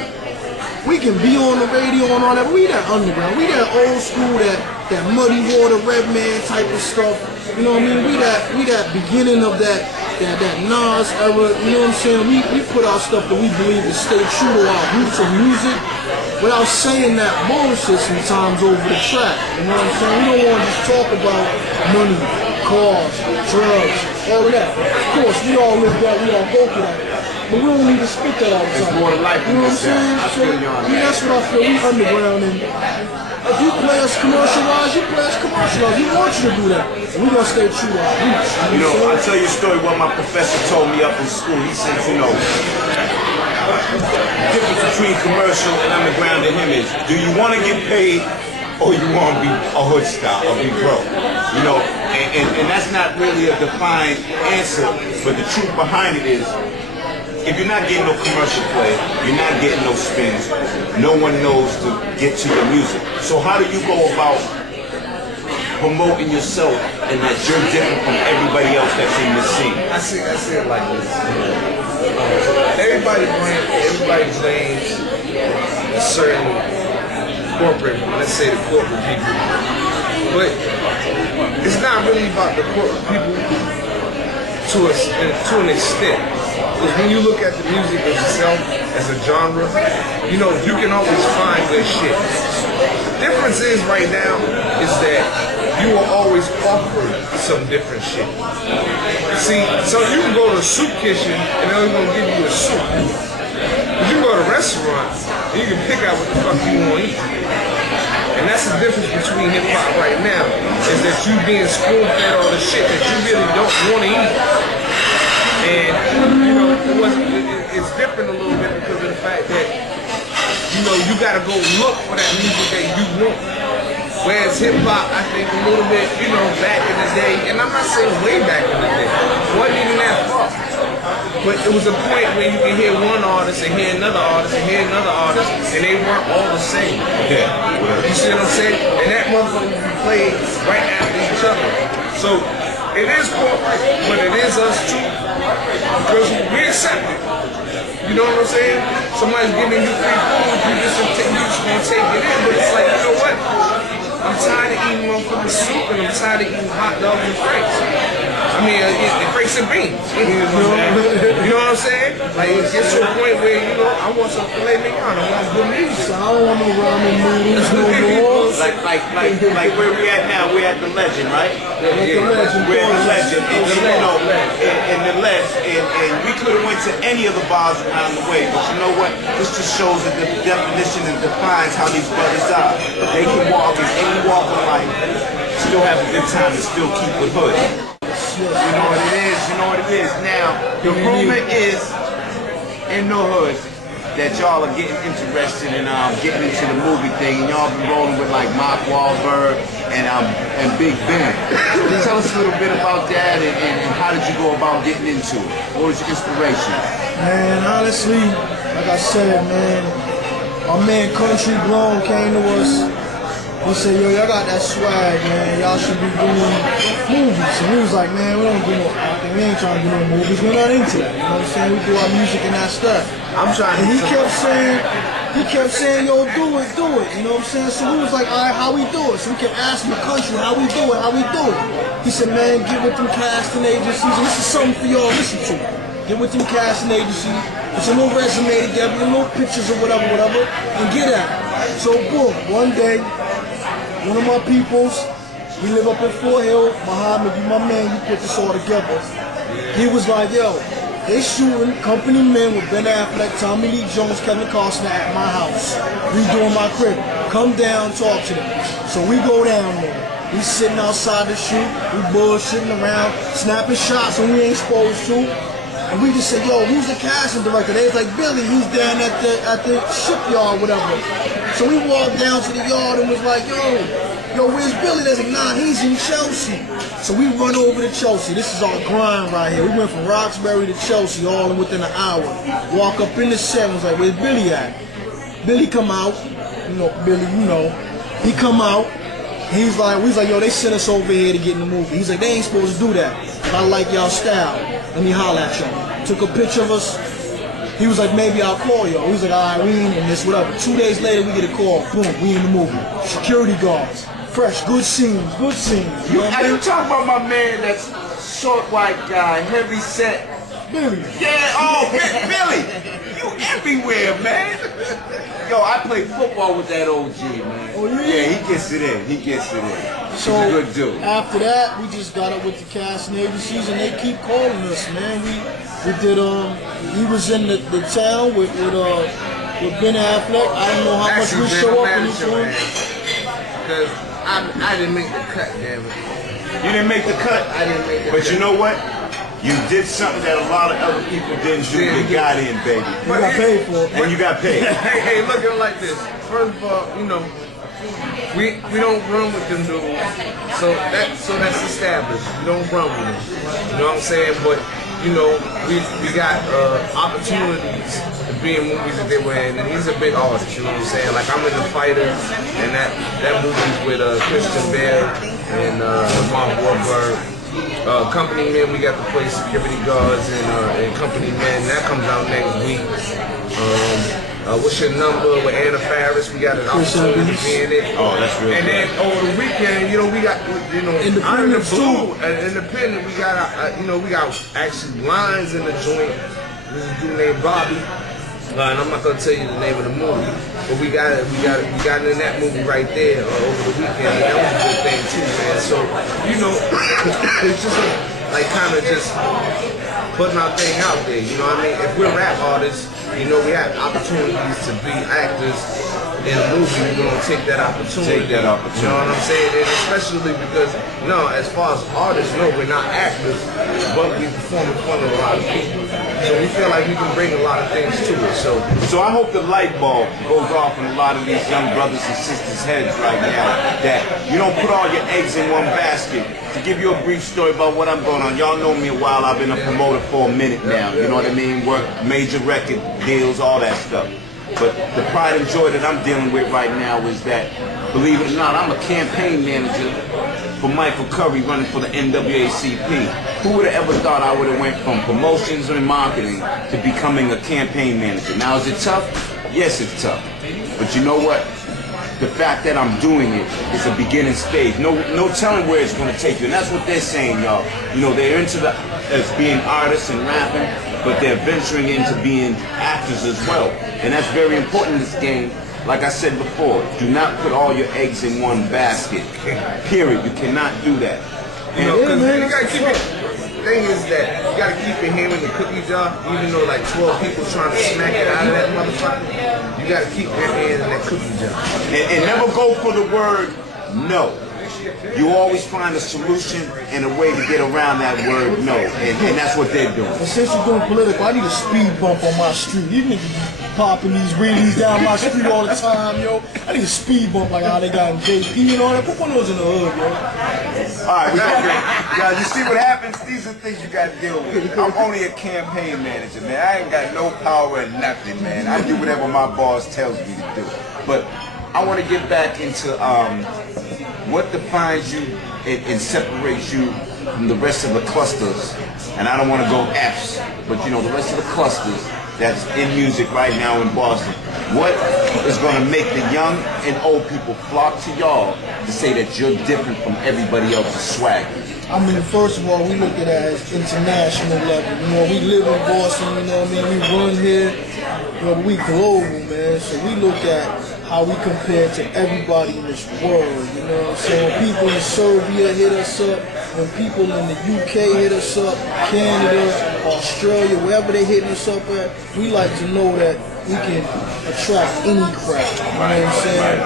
We can be on the radio and all that, but we that underground, we that old school, that Muddy Water, Redman type of stuff, you know what I mean? We that beginning of that Nas era, you know what I'm saying? We put out stuff that we believe is stay true to our roots of music, without saying that bullshit sometimes over the track. You know what I'm saying? We don't want to just talk about money, cars, drugs, all of that. Of course, we all live that, we all go through that. But we don't need to spit that all the time. It's more to life. You know what I'm saying? So, that's what I feel. We underground, and if you play us commercialized, you play us commercialized. We want you to do that. And we gonna stay true to our roots. You know, I'll tell you a story what my professor told me up in school. He said, you know, the difference between commercial and underground to him is, do you want to get paid or you want to be a hood style or be broke? You know, and that's not really a defined answer, but the truth behind it is, if you're not getting no commercial play, you're not getting no spins, no one knows to get to your music. So how do you go about promoting yourself and that you're different from everybody else that's in this scene? I see it like this. Everybody blames a certain corporate, let's say the corporate people, but it's not really about the corporate people to an extent. Because when you look at the music itself as a genre, you know, you can always find good shit. The difference is right now is that you will always offer some different shit. See, so you can go to a soup kitchen and they're only gonna give you a soup. But you can go to a restaurant and you can pick out what the fuck you want to eat. And that's the difference between hip hop right now, is that you being spoon-fed all the shit that you really don't want to eat. And, you know, it's different a little bit because of the fact that, you know, you gotta go look for that music that you want. Whereas hip hop, I think a little bit, you know, back in the day, and I'm not saying way back in the day, wasn't even that far. But it was a point where you can hear one artist and hear another artist and hear another artist, and they weren't all the same. Yeah. You see what I'm saying? And that motherfucker played right after each other. So it is corporate, but it is us too, because we accept it. You know what I'm saying? Somebody's giving you free food, you just gonna take it in, but it's like, you know what? I'm tired of eating motherfucking soup and I'm tired of eating hot dogs and franks. I mean, franks and beans. You know what I'm saying? Like, it gets to a point where, you know, I want some filet mignon, I want good music. So I don't want no ramen noodles, no more. Like where we at now, we're at the Legend, right? Yeah. We're at the Legend, and you know, and the Legend, and we could have went to any of the bars around the way, but you know what? This just shows the definition and defines how these brothers are. They can walk in any walk of life, still have a good time, and still keep it hood. You know what it is? You know what it is. Now, the rumor is in the hood that y'all are getting interested in getting into the movie thing, and y'all been rolling with like Mark Wahlberg and Big Ben. So tell us a little bit about that, and how did you go about getting into it? What was your inspiration? Man, honestly, like I said, man, our man Country Blown came to us. He said, yo, y'all got that swag, man. Y'all should be doing movies. And we was like, man, we don't do no acting. We ain't trying to do no movies. We're not into that. You know what I'm saying? We do our music and that stuff. I'm trying to. And he kept saying, yo, do it. You know what I'm saying? So we was like, all right, how we do it? So we kept asking the country, how we do it? He said, man, get with them casting agencies. And this is something for y'all to listen to. Get with them casting agencies. Put your little resume together, your little pictures or whatever, and get at it. So boom, one day, one of my peoples, we live up in Fort Hill, Muhammad, you my man, you put this all together. He was like, yo, they shooting company men with Ben Affleck, Tommy Lee Jones, Kevin Costner at my house. We doing my crib. Come down, talk to them. So we go down there. We sitting outside the shoot, we bullshitting around, snapping shots when we ain't supposed to. And we just said, yo, who's the casting director? They was like, Billy, he's down at the shipyard, whatever. So we walked down to the yard and was like, yo, where's Billy? They're like, nah, he's in Chelsea. So we run over to Chelsea. This is our grind right here. We went from Roxbury to Chelsea all within an hour. Walk up in the set and was like, where's Billy at? Billy come out. You know, Billy, you know. He come out. He's like, yo, they sent us over here to get in the movie. He's like, they ain't supposed to do that. But I like y'all style. Let me holler at y'all. Took a picture of us. He was like, maybe I'll call y'all. He was like, all right, we in this, whatever. 2 days later, we get a call. Boom, we in the movie. Security guards. Fresh, good scenes. You know Are you talking about my man that's short white guy, heavy set? Billy. Yeah, Billy. You everywhere, man. Yo, I play football with that OG, man. Oh, yeah? Yeah, he gets it in. So He's a good dude. After that, we just got up with the casting agencies, and they keep calling us, man. We did he was in the town with Ben Affleck. I don't know how much we show up in this one. Because I didn't make the cut, damn it. You didn't make the cut? I didn't make the cut. But you know what? You did something that a lot of other people didn't do. You got in, baby. You got paid for it. And you got paid. Hey, look at it like this. First of all, you know, we don't run with them dudes. So that's established. We don't run with them. You know what I'm saying? But you know, we got opportunities to be in movies that they were in, and he's a big artist. You know what I'm saying? Like I'm in The Fighter, and that movie's with Christian Bale and Mark Wahlberg. Company Men, we got to play security guards and Company Men. That comes out next week. What's Your Number with Anna Faris? We got an opportunity to be in it. Oh, that's real. And then over the weekend, you know, we got Under the Blue, Independent. We got we got actually lines in the joint. This is a dude named Bobby. And I'm not gonna tell you the name of the movie, but we got in that movie right there over the weekend, and that was a good thing too, man. So you know, it's just like kind of just putting our thing out there. You know what I mean? If we're rap artists, you know, we have opportunities to be actors in a movie. We're gonna take that opportunity. You know what I'm saying? And especially because as far as artists, no, we're not actors, but we perform in front of a lot of people. So we feel like we can bring a lot of things to it. So I hope the light bulb goes off in a lot of these young brothers and sisters' heads right now, that you don't put all your eggs in one basket. To give you a brief story about what I'm going on, y'all know me a while. I've been a promoter for a minute now. You know what I mean? Work major record deals, all that stuff. But the pride and joy that I'm dealing with right now is that, believe it or not, I'm a campaign manager for Michael Curry running for the NAACP. Who would have ever thought I would have went from promotions and marketing to becoming a campaign manager? Now, is it tough? Yes, it's tough. But you know what? The fact that I'm doing it is a beginning stage. No telling where it's going to take you. And that's what they're saying, y'all. You know, they're into as being artists and rapping, but they're venturing into being actors as well. And that's very important in this game. Like I said before, do not put all your eggs in one basket. Period. You cannot do that. You know, because you gotta keep it. The thing is that you gotta keep your hand in the cookie jar, even though like 12 people trying to smack it out of that motherfucker. You gotta keep your hand in that cookie jar. And never go for the word no. You always find a solution and a way to get around that word no, and that's what they're doing. But since you're doing political, I need a speed bump on my street. These niggas popping these wheelies down my street all the time, yo. I need a speed bump like how they got in JP and all that. Put one of those in the hood, yo. Alright, guys, you see what happens? These are things you gotta deal with. I'm only a campaign manager, man. I ain't got no power in nothing, man. I do whatever my boss tells me to do. But I want to get back into what defines you and separates you from the rest of the clusters. And I don't want to go F's, but you know, the rest of the clusters that's in music right now in Boston. What is going to make the young and old people flock to y'all to say that you're different from everybody else's swag? I mean, first of all, we look at it as international level. You know, we live in Boston, you know what I mean? We run here, you know, we global, man. So we look at how we compare to everybody in this world, you know what I'm saying? When people in Serbia hit us up, when people in the UK hit us up, Canada, Australia, wherever they hit us up at, we like to know that we can attract any crowd, you know what I'm saying?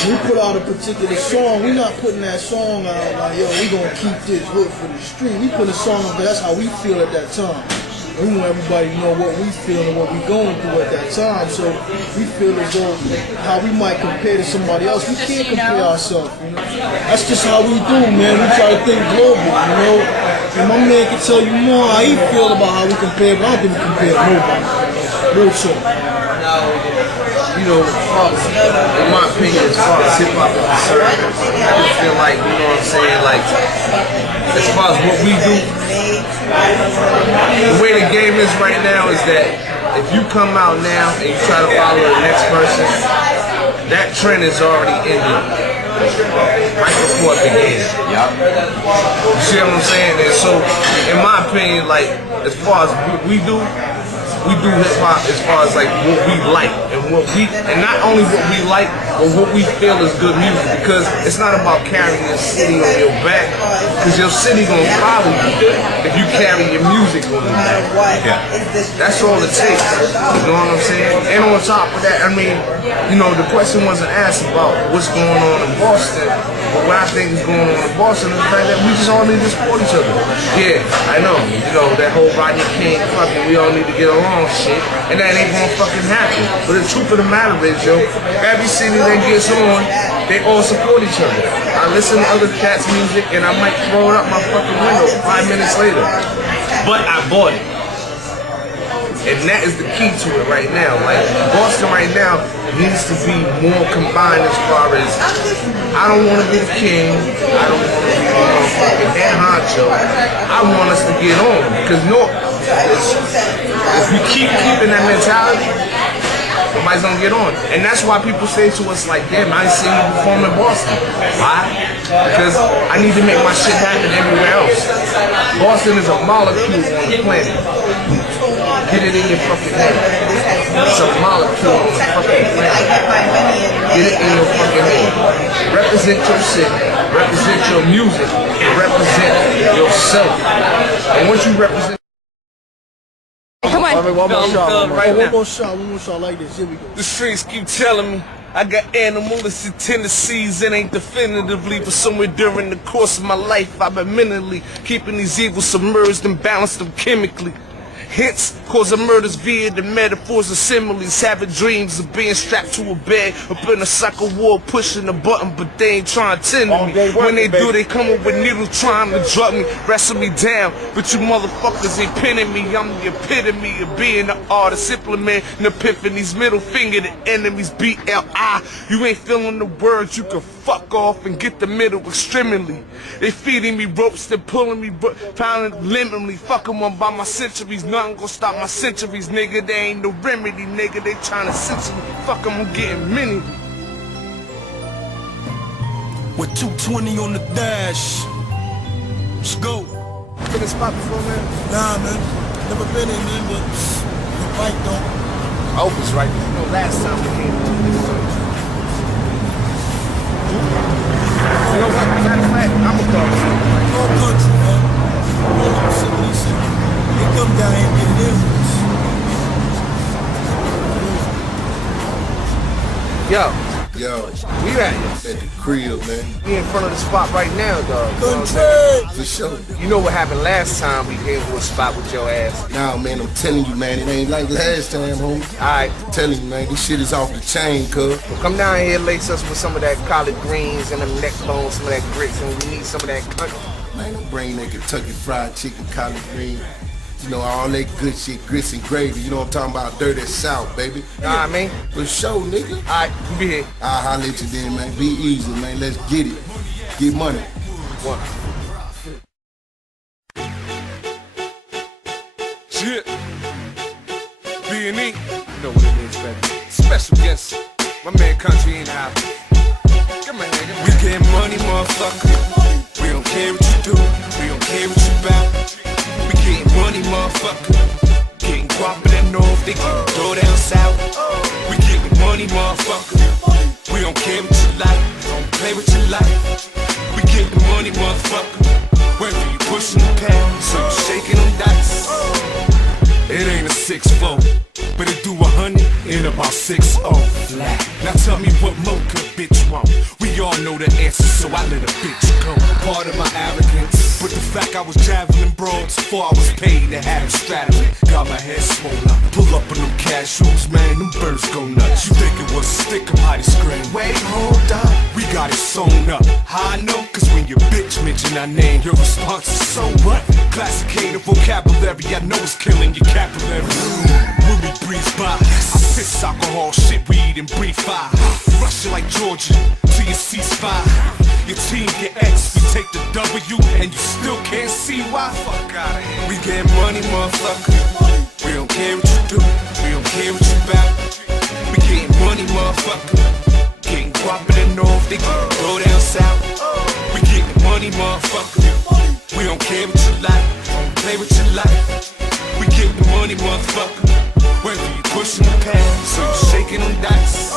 When we put out a particular song, we're not putting that song out like, yo, we gonna keep this hood for the street. We put a song out, but that's how we feel at that time. We want everybody to know what we feel and what we going through at that time. So we feel as though how we might compare to somebody else, we can't compare ourselves. You know? That's just how we do, man. We try to think global, you know. And my man can tell you more how he feel about how we compare, but I don't think we compare to nobody. Real talk. You know, in my opinion, as far as hip hop is concerned, I just feel like, you know what I'm saying, like, as far as what we do, the way the game is right now is that if you come out now and you try to follow the next person, that trend is already ended right before it began. Yep. You see what I'm saying? And so, in my opinion, like, as far as what we do hip hop as far as like what we like and not only what we like, but what we feel is good music, because it's not about carrying your city on your back, because your city gonna follow you if you carry your music on your back. Yeah. That's all it takes. You know what I'm saying? And on top of that, I mean, you know, the question wasn't asked about what's going on in Boston, but what I think is going on in Boston is the fact that we just all need to support each other. Yeah, I know, you know, that whole Rodney King fucking we all need to get along shit, and that ain't gonna fucking happen. But the truth of the matter is, yo, every city that gets on, they all support each other. I listen to other cats' music and I might throw it up my fucking window 5 minutes later, but I bought it. And that is the key to it right now. Like, Boston right now needs to be more combined as far as, I don't want to be the king, I don't want to be the motherfucking head honcho, I want us to get on, because if we keep keeping that mentality, nobody's gonna get on. And that's why people say to us like, damn, I ain't seen you perform in Boston. Why? Because I need to make my shit happen everywhere else. Boston is a molecule on the planet. Get it in your fucking head. It's a molecule on the fucking planet. Get it in your fucking head. Represent your city, represent your music, and represent yourself. And once you represent, come on. One more shot like this. Here we go. The streets keep telling me I got animalistic tendencies and ain't definitively, but somewhere during the course of my life I've been mentally keeping these evils submerged and balanced them chemically. Hints, cause of murders via the metaphors and similes. Having dreams of being strapped to a bed up in a cycle wall, pushing a button, but they ain't trying to tend to me. When they do, they come up with needles trying to drug me, wrestle me down. But you motherfuckers ain't pinning me. I'm the epitome of being an artist, implement an epiphanies, middle finger to enemies, BLI. You ain't feeling the words, you can fuck off and get the middle extremely. They feeding me ropes, they pulling me, pounding limitly. Fuck 'em up by my centuries, nothing gonna stop my centuries, nigga. They ain't no remedy, nigga. They trying to censor me. Fuck 'em, I'm getting many. With 220 on the dash. Let's go. Been this spot before, man? Nah, man. Never been in there, but the bike don't. I hope it's right. You know, last time we came on this joint. You know what? Matter of fact, I'm gonna talk to you. All country, man. All them cities. They come down here and get it in with us. Yo. Yo. We at you. At the crib, man. We in front of the spot right now, dog. You know what I'm saying? For sure. You know what happened last time we came to a spot with your ass. Nah, man, I'm telling you, man, it ain't like last time, homie. Alright. I'm telling you, man, this shit is off the chain, cuz. Well, come down here, lace us with some of that collard greens and them neck bones, some of that grits, and we need some of that country. Man, don't bring that Kentucky fried chicken, collard green. You know, all that good shit, grits and gravy. You know what I'm talking about? Dirty South, baby. Know what I mean? For sure, nigga. Alright, you be here. I'll holler at you then, man. Be easy, man. Let's get it. Get money. One. Shit. B&E. You know what it is, baby. Special guest. My man Country in the house. Come on, nigga. We get money, motherfucker. We don't care what you do. We don't care what you about. We getting money, motherfucker. Getting guapa than north, they getting throw down south. We getting money, motherfucker. We don't care what you like, don't play with your life. We getting money, motherfucker. Whether you pushing the pound, so you shaking them dice. It ain't a 6-4, but it do 100 in about 6-0 flat. Now tell me what more could a bitch want? We all know the answer, so I let a bitch go. Part of my arrogance, but the fact I was javeling broads before I was paid to have extravagant. Got my head swollen up, pull up on them cashews, man, them birds go nuts. You think it was a stick, I'm mighty scream. Wait, hold up, we got it sewn up. How I know? Cause when your bitch mention our name, your response is so what? Classificated vocabulary, I know it's killing your capillary. When we breeze by, I piss alcohol, shit, weed, and breathe fire. Rush you like Georgia till you ceasefire. Your team get X, we take the W, and you still can't see why. Fuck out of here. We get money, motherfucker. We don't care what you do, we don't care what you about. We getting money, motherfucker. Getting guapa than north, they getting throw down south. We getting money, motherfucker. We don't care what you like, don't play with your life. We getting money, motherfucker. Whether you pushing the pound, so you shaking them dice.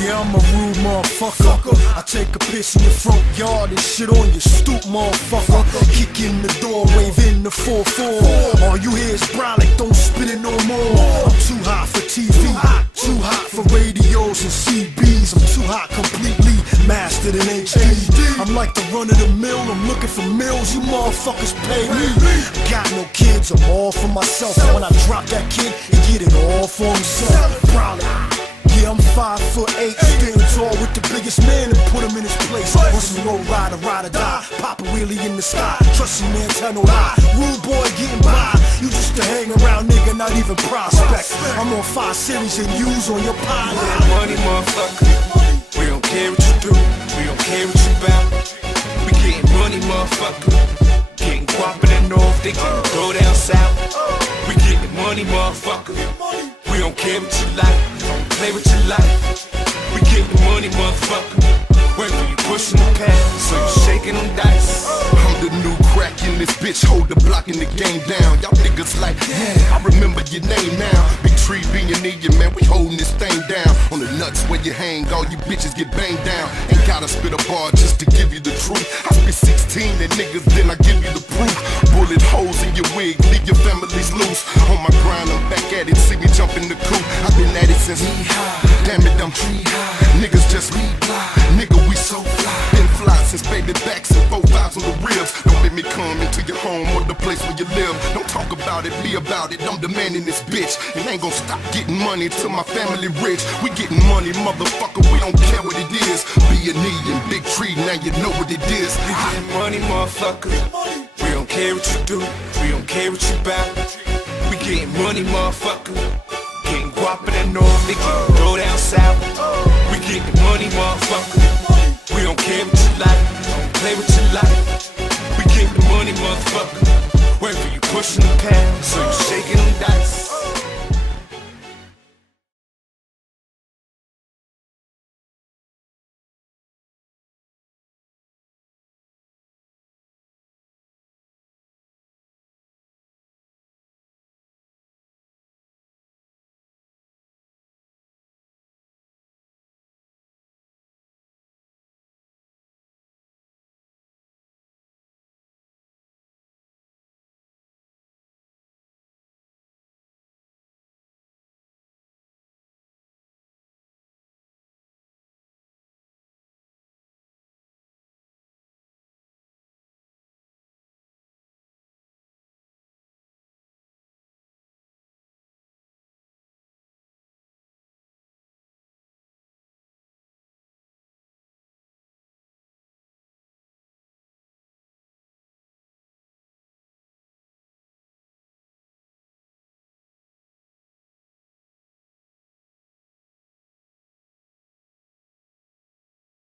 Yeah, I'm a rude motherfucker. I take a piss in your front yard and shit on your stoop, motherfucker. Kick in the door, wave in the 4-4. All you hear is brolic, don't spit it no more. I'm too hot for TV, too hot for radios and CBs. I'm too hot completely, mastered in HD. I'm like the run of the mill, I'm looking for mills, you motherfuckers pay me. Got no kids, I'm all for myself. When I drop that kid, he get it all for himself. Brolic. Yeah, I'm 5'8", standing tall with the biggest man and put him in his place. On some road rider, ride or die, pop a wheelie in the sky. Trust me, man, tell no lie. Rude boy getting by, you just a hang around nigga, not even prospect. I'm on 5 series and use on your pilot. Money, motherfucker. We don't care what you do, we don't care what you about. We getting money, motherfucker. Getting guapa than north, they getting throw down south. We getting money, motherfucker. We don't care what you like, don't play with your life. We getting money, motherfucker. Whether you pushing the pound, so you shaking them dice. I'm the new crack in this bitch, hold the block in the game down. Y'all niggas like, yeah, I remember your name now. Big tree being you, man, we holding this thing down. On the nuts where you hang, all you bitches get banged down. Ain't gotta spit a bar just to give you the truth. I spit 16 and niggas, then I give you the proof. Bullet holes in your wig, leave your families loose. On my grind, I'm back at it, see me jump in the coop. I've been at it since damn it, I'm niggas just nigga, we so fly. Been fly since baby backs and 4 5s on the ribs. let me come into your home or the place where you live. Don't talk about it, be about it. I'm demanding this bitch. And I ain't gonna stop getting money till my family rich. We getting money, motherfucker, we don't care what it is. B&E and Big Tree, now you know what it is. We getting money, motherfucker. We don't care what you do, we don't care what you bout. We getting money, motherfucker. Getting guap in the north, they can go down south.